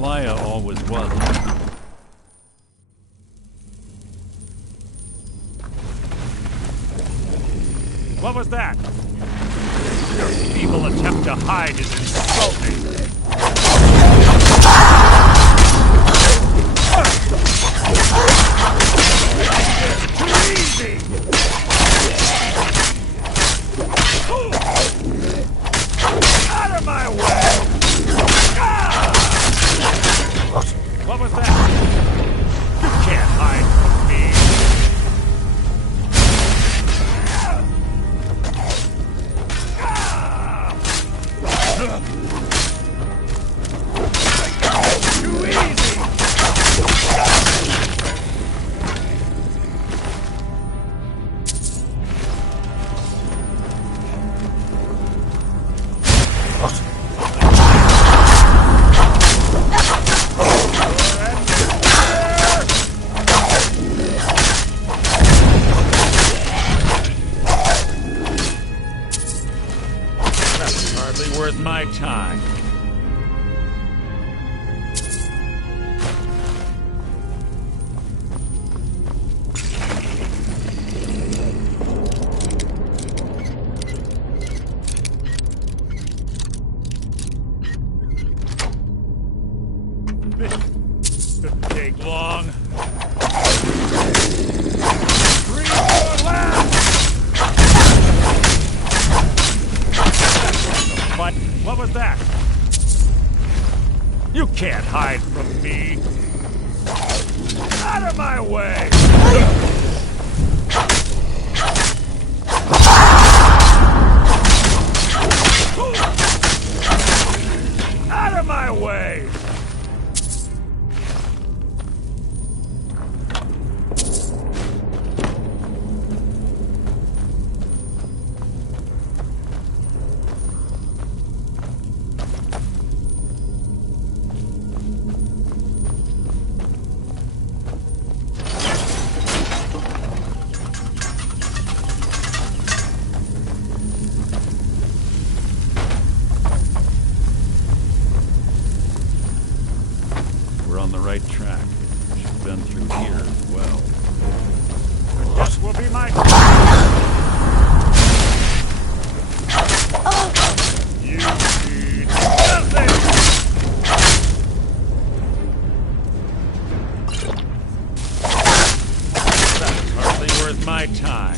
Malaya always was. What was that? Your feeble attempt to hide is insulting. Too easy! Out of my way! What was that? You can't hide from me! Too easy! That's hardly worth my time. Couldn't take long. 3 more left! But what was that? You can't hide from me. Out of my way! Out of my way! We're on the right track. She's been through here as well. This will be my... You need nothing! That's hardly worth my time.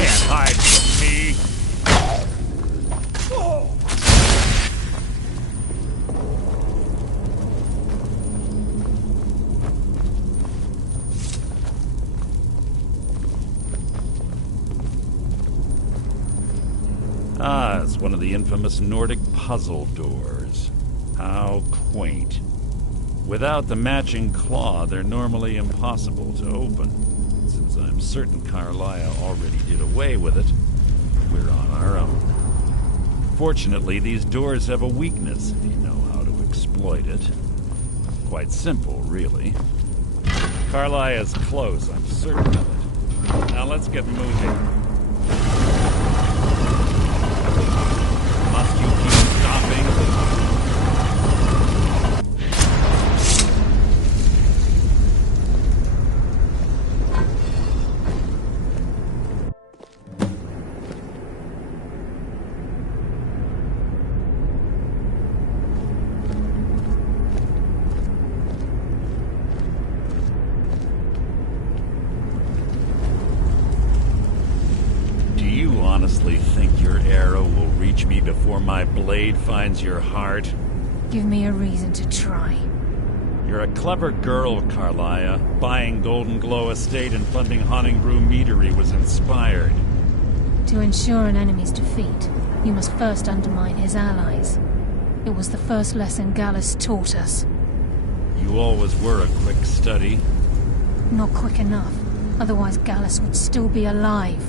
can't hide from me. Ah, it's one of the infamous Nordic puzzle doors. How quaint. Without the matching claw, they're normally impossible to open. Since I'm certain Carlia already did away with it, we're on our own. Fortunately, these doors have a weakness if you know how to exploit it. Quite simple, really. Carlia is close, I'm certain of it. Now let's get moving. Must you keep stopping? Honestly think your arrow will reach me before my blade finds your heart? Give me a reason to try. You're a clever girl, Carlia. Buying Golden Glow Estate and funding Honningbrew Meadery was inspired. To ensure an enemy's defeat, you must first undermine his allies. It was the first lesson Gallus taught us. You always were a quick study. Not quick enough. Otherwise Gallus would still be alive.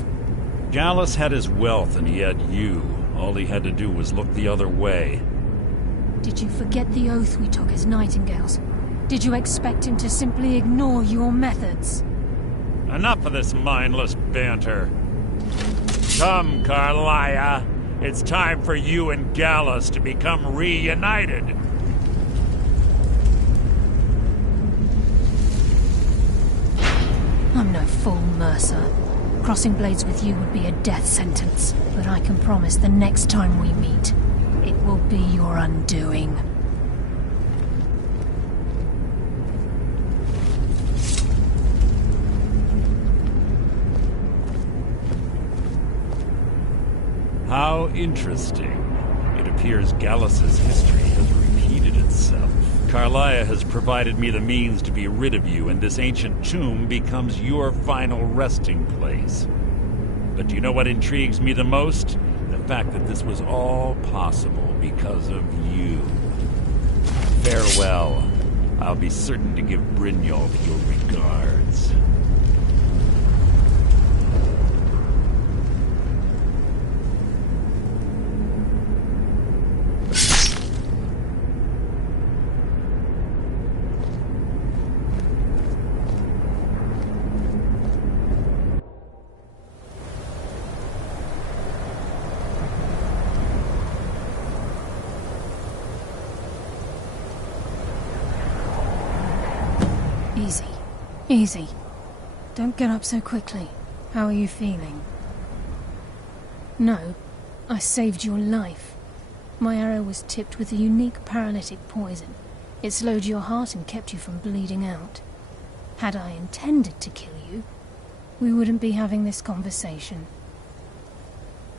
Gallus had his wealth and he had you. All he had to do was look the other way. Did you forget the oath we took as nightingales? Did you expect him to simply ignore your methods? Enough of this mindless banter. Come, Carlia. It's time for you and Gallus to become reunited. I'm no fool, Mercer. Crossing blades with you would be a death sentence, but I can promise the next time we meet, it will be your undoing. How interesting. It appears Gallus's history has repeated itself. Carlia has provided me the means to be rid of you, and this ancient tomb becomes your final resting place. But do you know what intrigues me the most? The fact that this was all possible because of you. Farewell. I'll be certain to give Brynjolf your regards. Easy. Easy. Don't get up so quickly. How are you feeling? No, I saved your life. My arrow was tipped with a unique paralytic poison. It slowed your heart and kept you from bleeding out. Had I intended to kill you, we wouldn't be having this conversation.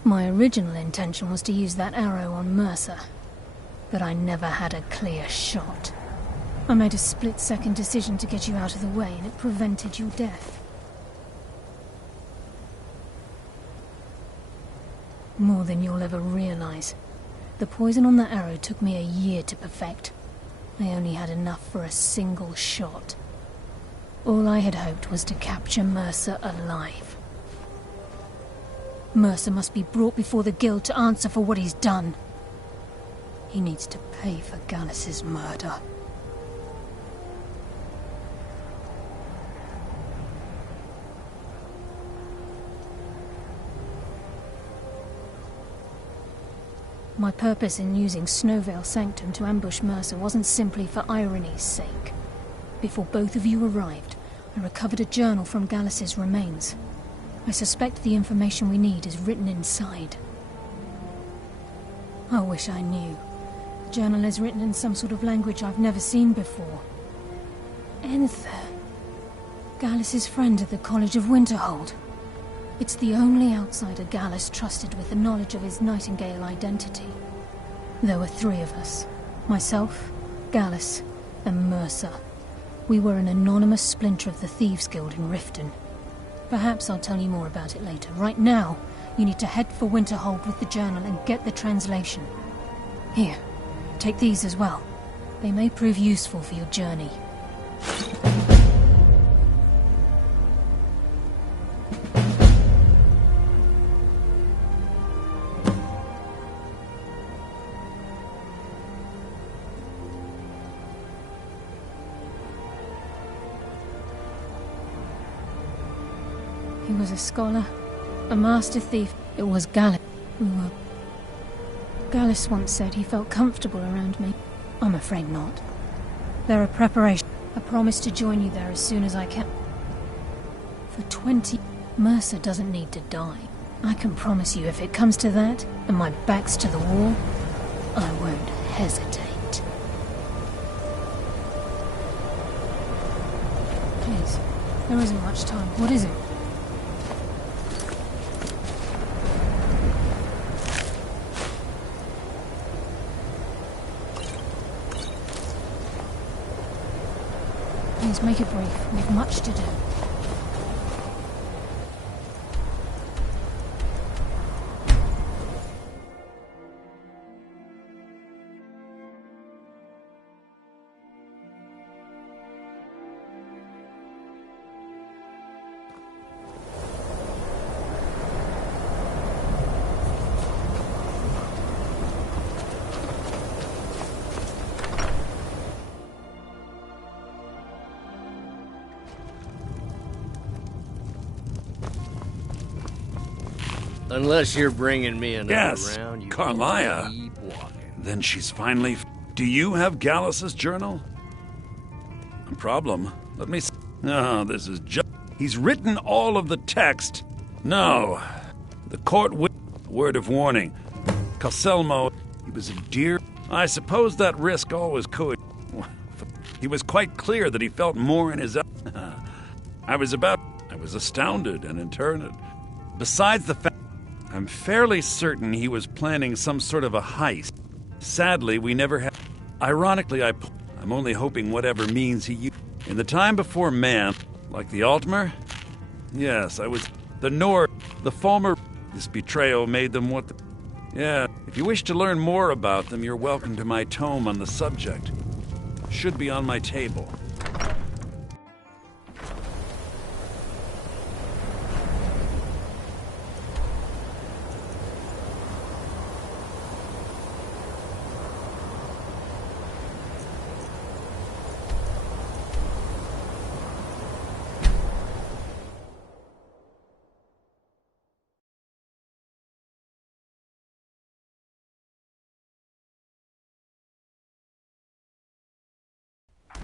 My original intention was to use that arrow on Mercer, but I never had a clear shot. I made a split-second decision to get you out of the way, and it prevented your death. More than you'll ever realize. The poison on that arrow took me a year to perfect. I only had enough for a single shot. All I had hoped was to capture Mercer alive. Mercer must be brought before the guild to answer for what he's done. He needs to pay for Gallus's murder. My purpose in using Snowvale Sanctum to ambush Mercer wasn't simply for irony's sake. Before both of you arrived, I recovered a journal from Gallus's remains. I suspect the information we need is written inside. I wish I knew. The journal is written in some sort of language I've never seen before. Enther. Gallus's friend at the College of Winterhold. It's the only outsider Gallus trusted with the knowledge of his Nightingale identity. There were 3 of us. Myself, Gallus, and Mercer. We were an anonymous splinter of the Thieves' Guild in Riften. Perhaps I'll tell you more about it later. Right now, you need to head for Winterhold with the journal and get the translation. Here, take these as well. They may prove useful for your journey. He was a scholar, a master thief. It was Gallus. Gallus once said he felt comfortable around me. I'm afraid not. There are preparations. I promise to join you there as soon as I can. For 20... Mercer doesn't need to die. I can promise you if it comes to that, and my back's to the wall, I won't hesitate. Please, there isn't much time. What is it? Please make it brief. We've much to do. Unless you're bringing me another Yes, round, you Carlia. keep walking. Then she's finally... Do you have Gallus's journal? A problem? Let me see. No, this is just... He's written all of the text. No. The court... Word of warning. Calselmo, he was a dear... I suppose that risk always could... He was quite clear that he felt more in his... I was astounded and interned. Besides the fact... I'm fairly certain he was planning some sort of a heist. Sadly, we never had... Ironically, I'm only hoping whatever means he used... In the time before man, like the Altmer? Yes, I was... The Nord, the Falmer... This betrayal made them what the... Yeah, if you wish to learn more about them, you're welcome to my tome on the subject. Should be on my table.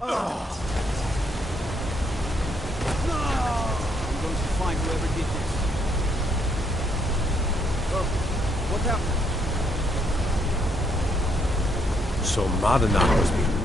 I'm going to find whoever did this. Oh, what happened? So Madana was being...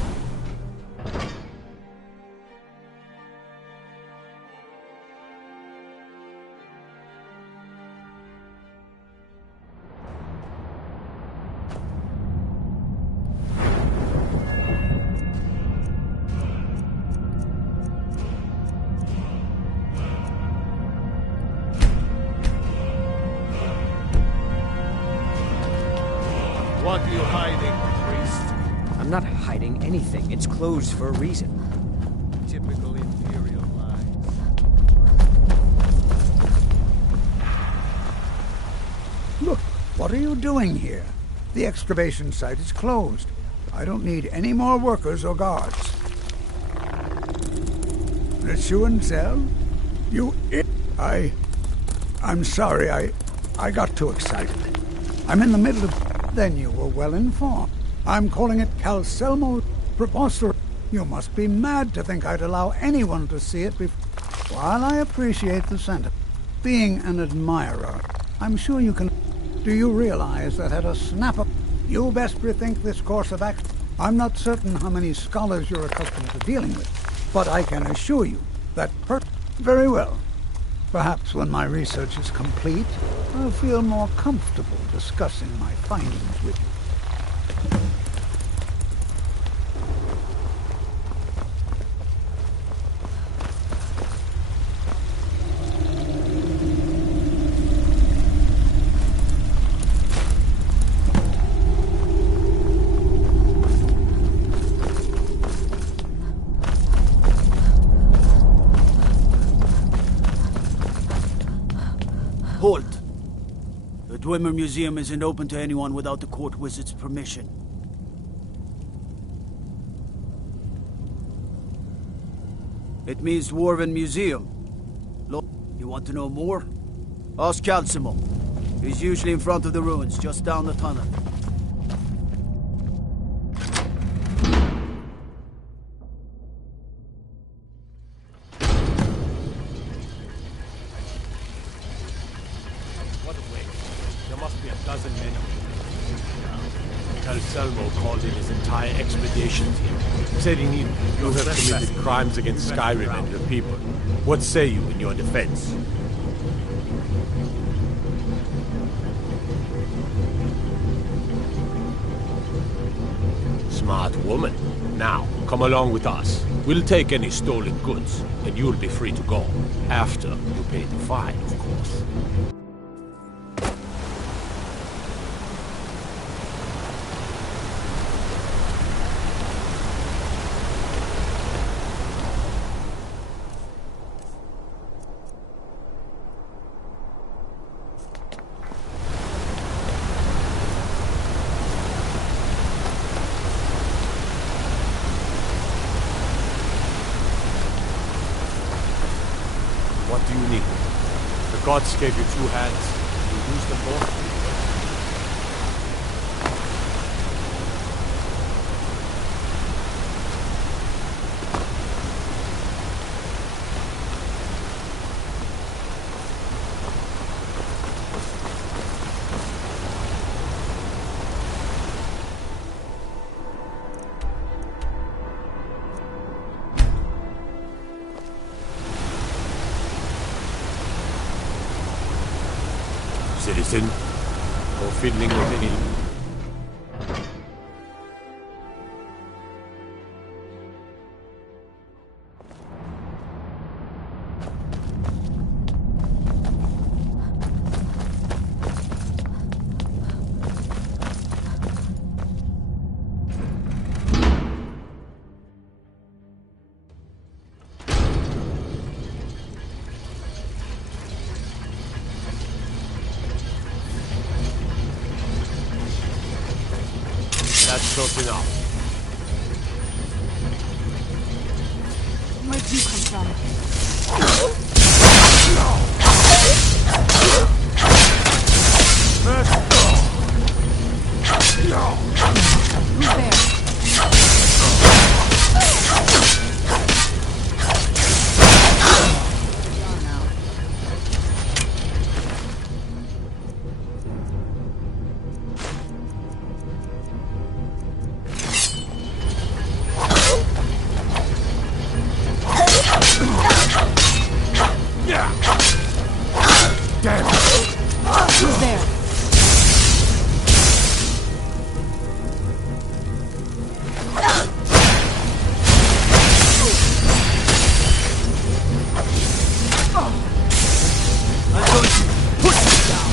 What are you hiding, priest? I'm not hiding anything. It's closed for a reason. Typical Imperial lies. Look, what are you doing here? The excavation site is closed. I don't need any more workers or guards. It's you and Zell? I'm sorry, I got too excited. I'm in the middle of... Then you were well informed. I'm calling it Calselmo Preposterous. You must be mad to think I'd allow anyone to see it before. While I appreciate the sentiment, being an admirer, I'm sure you can... Do you realize that at a snap of... You best rethink this course of action. I'm not certain how many scholars you're accustomed to dealing with, but I can assure you that Very well. Perhaps when my research is complete, I'll feel more comfortable discussing my findings with you. Halt! The Dwemer Museum isn't open to anyone without the court wizard's permission. It means Dwarven Museum. Look, you want to know more? Ask Calcimo. He's usually in front of the ruins, just down the tunnel. What a waste. There must be a dozen men. Calcelmo called in his entire expedition team. Said he needed you have committed crimes against Skyrim and your people. What say you in your defense? Smart woman. Now, come along with us. We'll take any stolen goods, and you'll be free to go. After you pay the fine, of course. What do you need? The gods gave you 2 hands. You use them both. Citizen, or fiddling with any... That's close enough. Where'd you come from? Who's there? Damn it! Who's there? I'm going to push you down.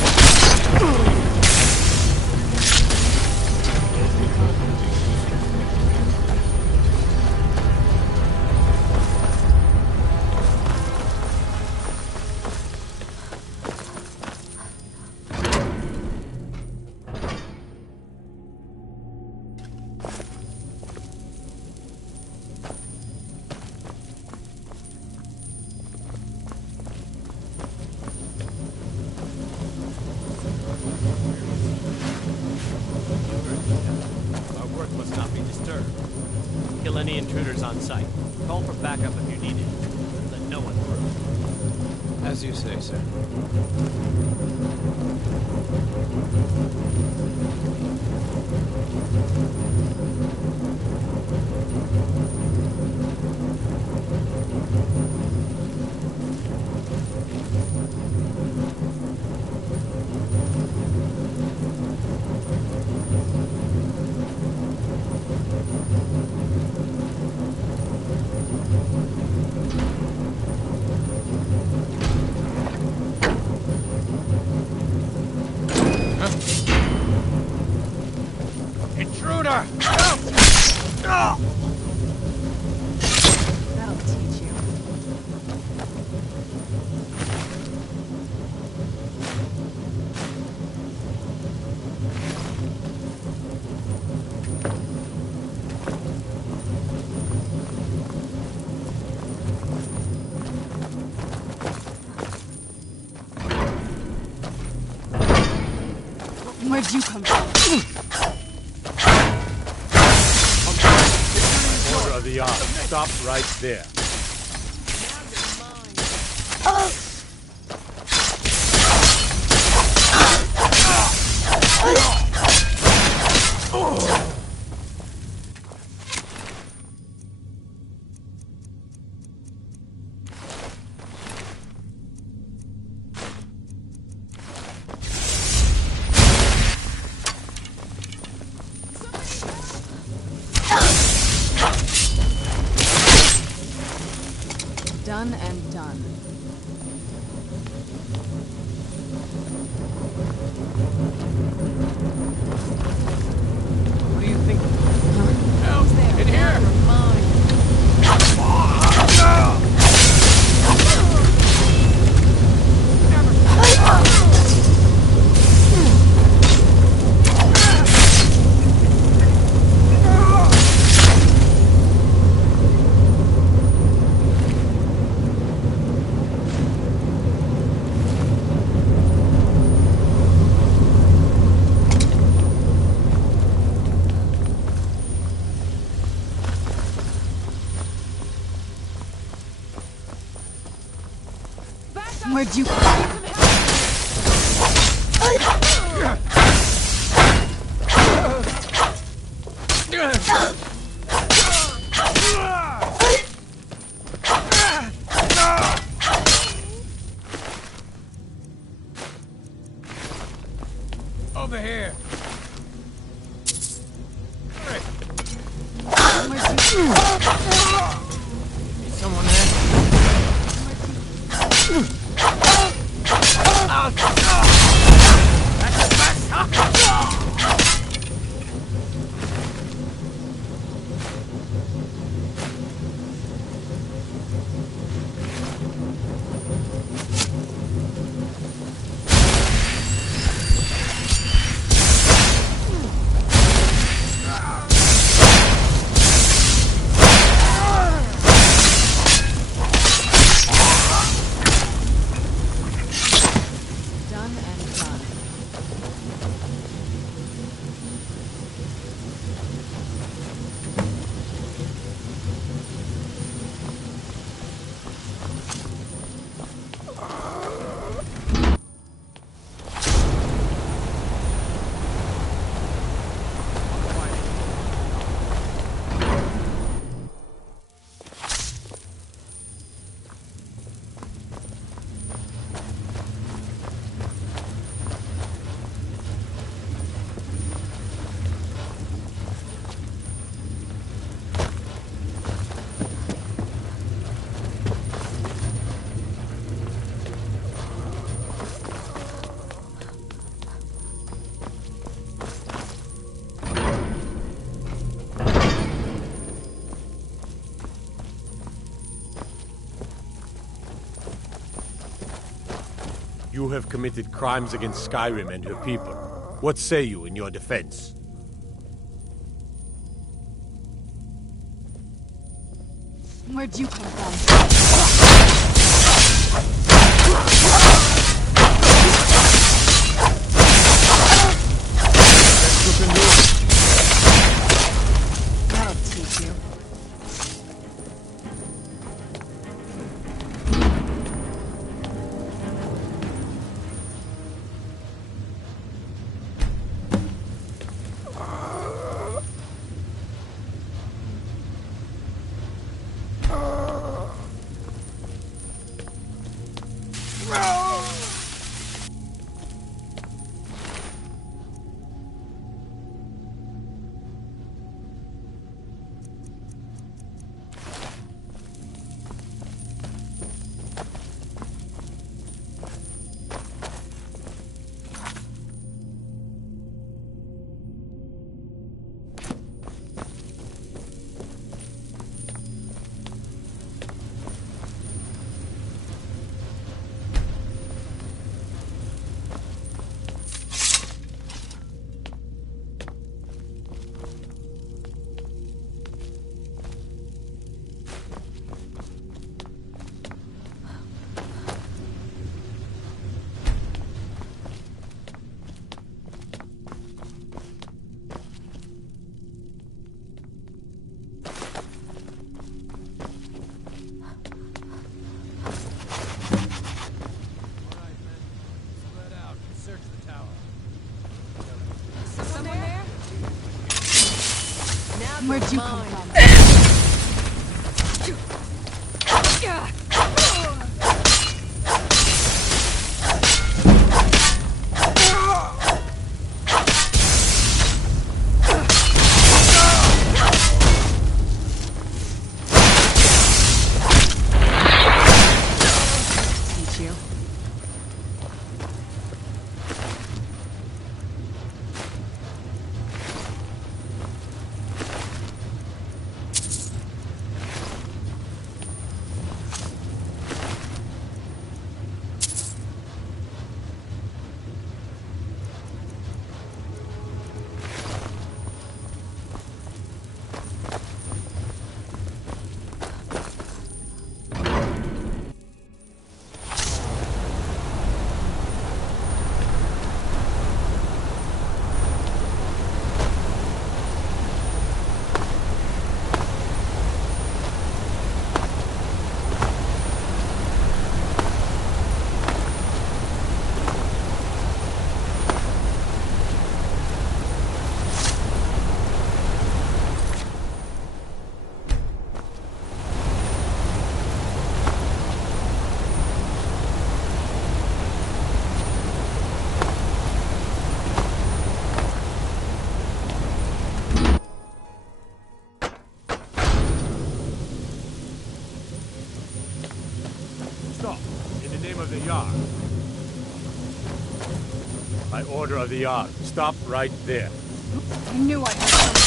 Our work must not be disturbed. Kill any intruders on sight. Call for backup if you need it. Let no one through. As you say, sir. Where'd you come from? Order of the arm. Stop right there. Done and done. What do you think? Help! In here! Where'd you come from? Over here. Need someone there? You have committed crimes against Skyrim and her people. What say you in your defense? Where'd you come from? That'll teach you. Where'd you come from? Thank you. Stop. In the name of the Yard. By order of the Yard. Stop right there. I knew I had something.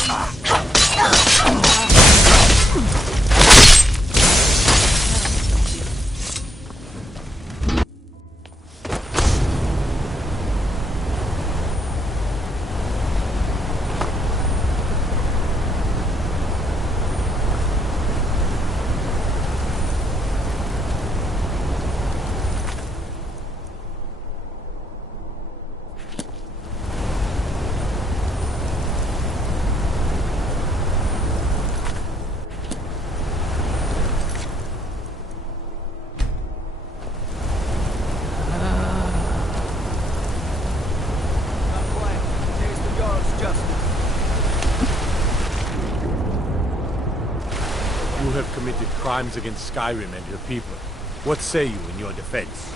You have committed crimes against Skyrim and her people. What say you in your defense?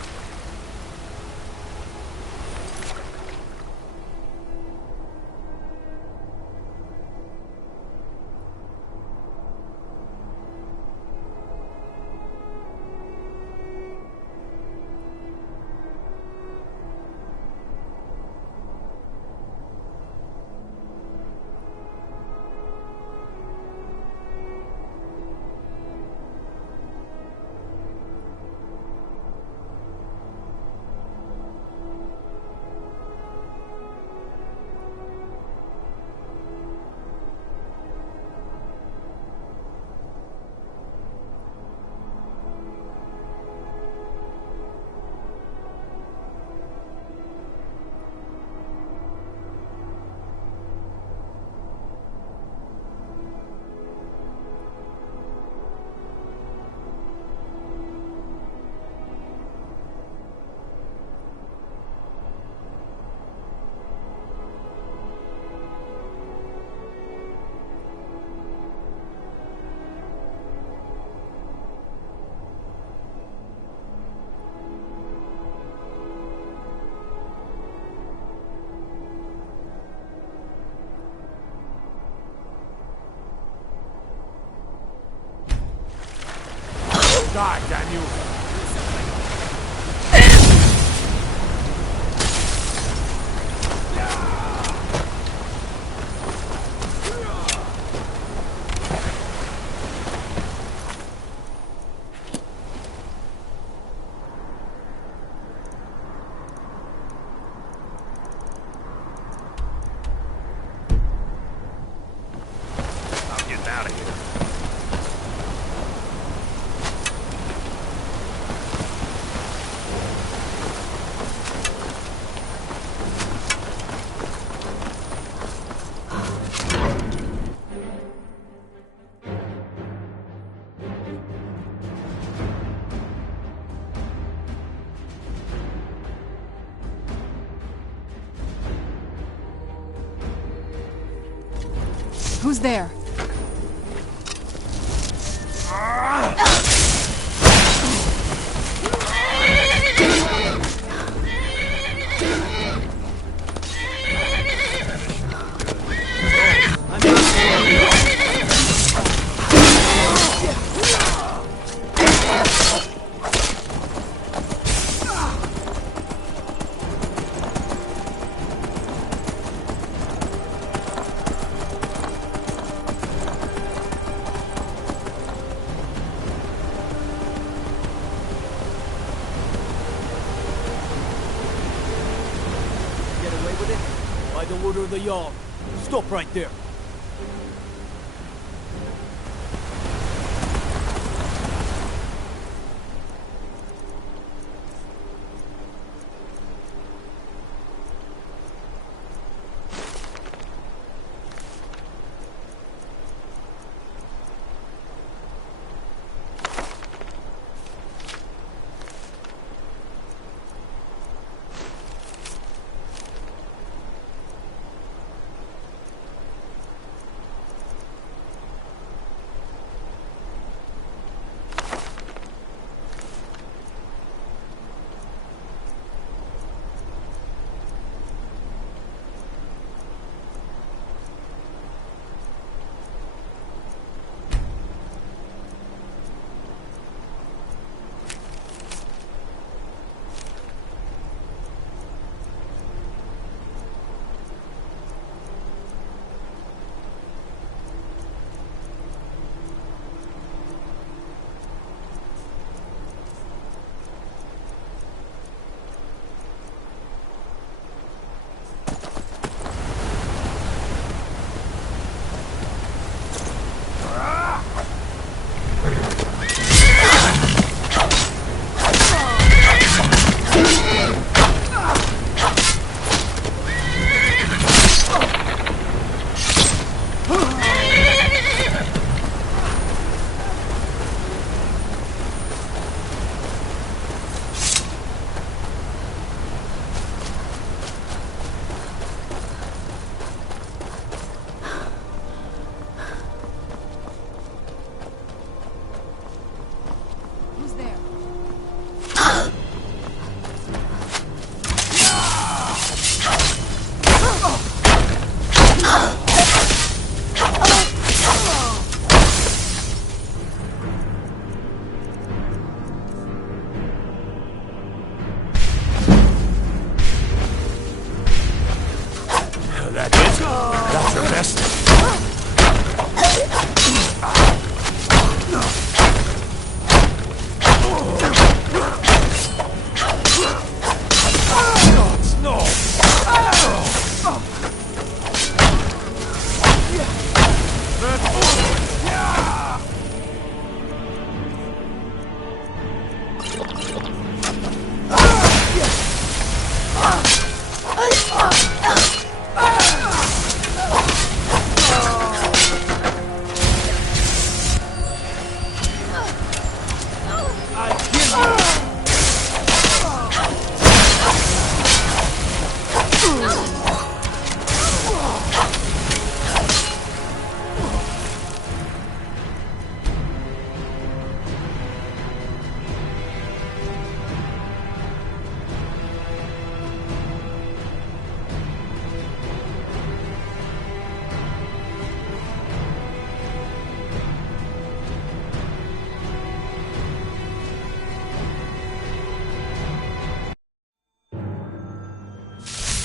Die, damn you! I'm getting out of here. Who's there? By the order of the Jarl. Stop right there. That's your best.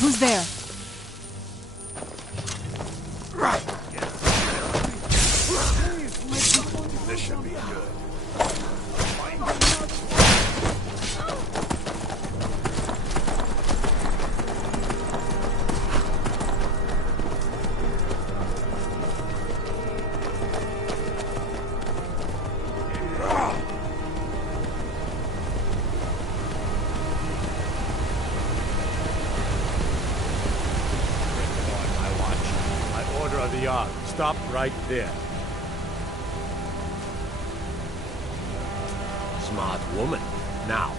Who's there? This should be good. Stop right there. Smart woman. Now.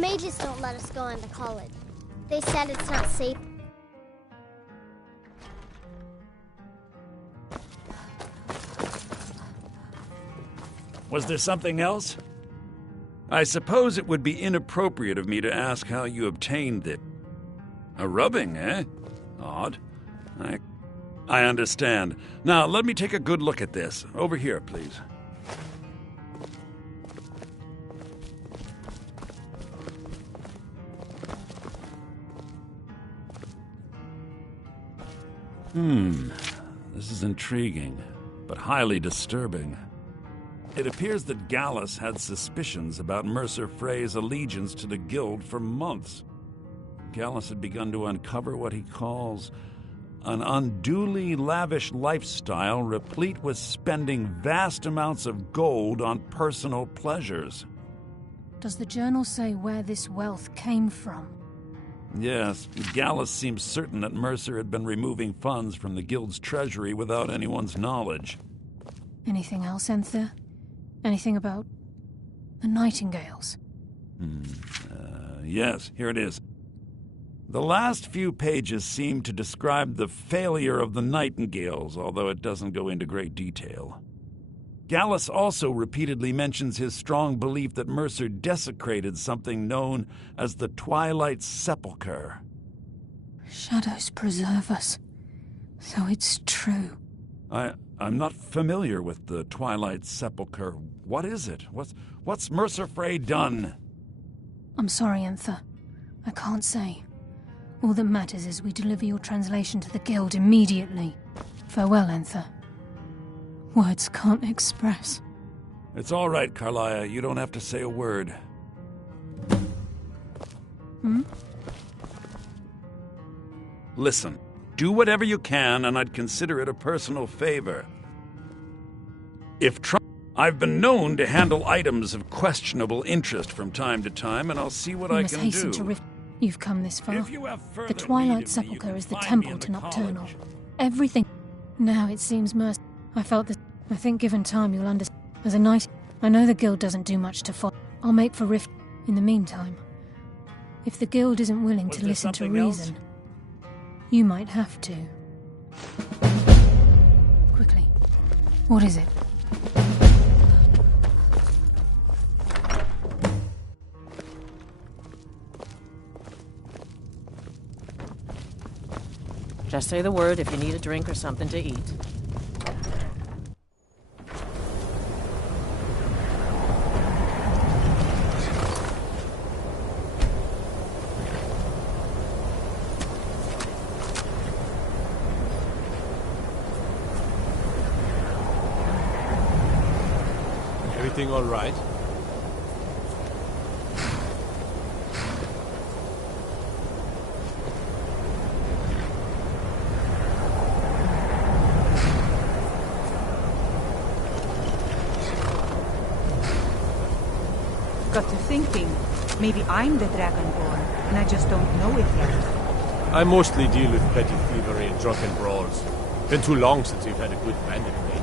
mages don't let us go into college. They said it's not safe. Was there something else? I suppose it would be inappropriate of me to ask how you obtained it. A rubbing, eh? Odd. I understand. Now, let me take a good look at this. Over here, please. This is intriguing, but highly disturbing. It appears that Gallus had suspicions about Mercer Frey's allegiance to the Guild for months. Gallus had begun to uncover what he calls an unduly lavish lifestyle replete with spending vast amounts of gold on personal pleasures. Does the journal say where this wealth came from? Yes, Gallus seems certain that Mercer had been removing funds from the Guild's treasury without anyone's knowledge. Anything else, Enther? Anything about the Nightingales? Yes, here it is. The last few pages seem to describe the failure of the Nightingales, although it doesn't go into great detail. Gallus also repeatedly mentions his strong belief that Mercer desecrated something known as the Twilight Sepulchre. Shadows preserve us. So it's true. I'm not familiar with the Twilight Sepulchre. What is it? What's Mercer Frey done? I'm sorry, Enther. I can't say. All that matters is we deliver your translation to the Guild immediately. Farewell, Enther. Words can't express. It's all right, Carlia. You don't have to say a word. Listen, do whatever you can, and I'd consider it a personal favor. I've been known to handle items of questionable interest from time to time, and I'll see what I can do. You've come this far. If you have further The Twilight need of me, Sepulchre you is the can find temple me in to the Nocturnal. college. Everything. Now it seems Mercer. I felt this. I think given time you'll understand. As a knight, I know the Guild doesn't do much to follow. I'll make for Rift. In the meantime, if the Guild isn't willing to listen to reason, you might have to. Quickly. What is it? Just say the word if you need a drink or something to eat. Everything all right? Got to thinking, maybe I'm the Dragonborn, and I just don't know it yet. I mostly deal with petty thievery and drunken brawls. Been too long since we've had a good bandit raid.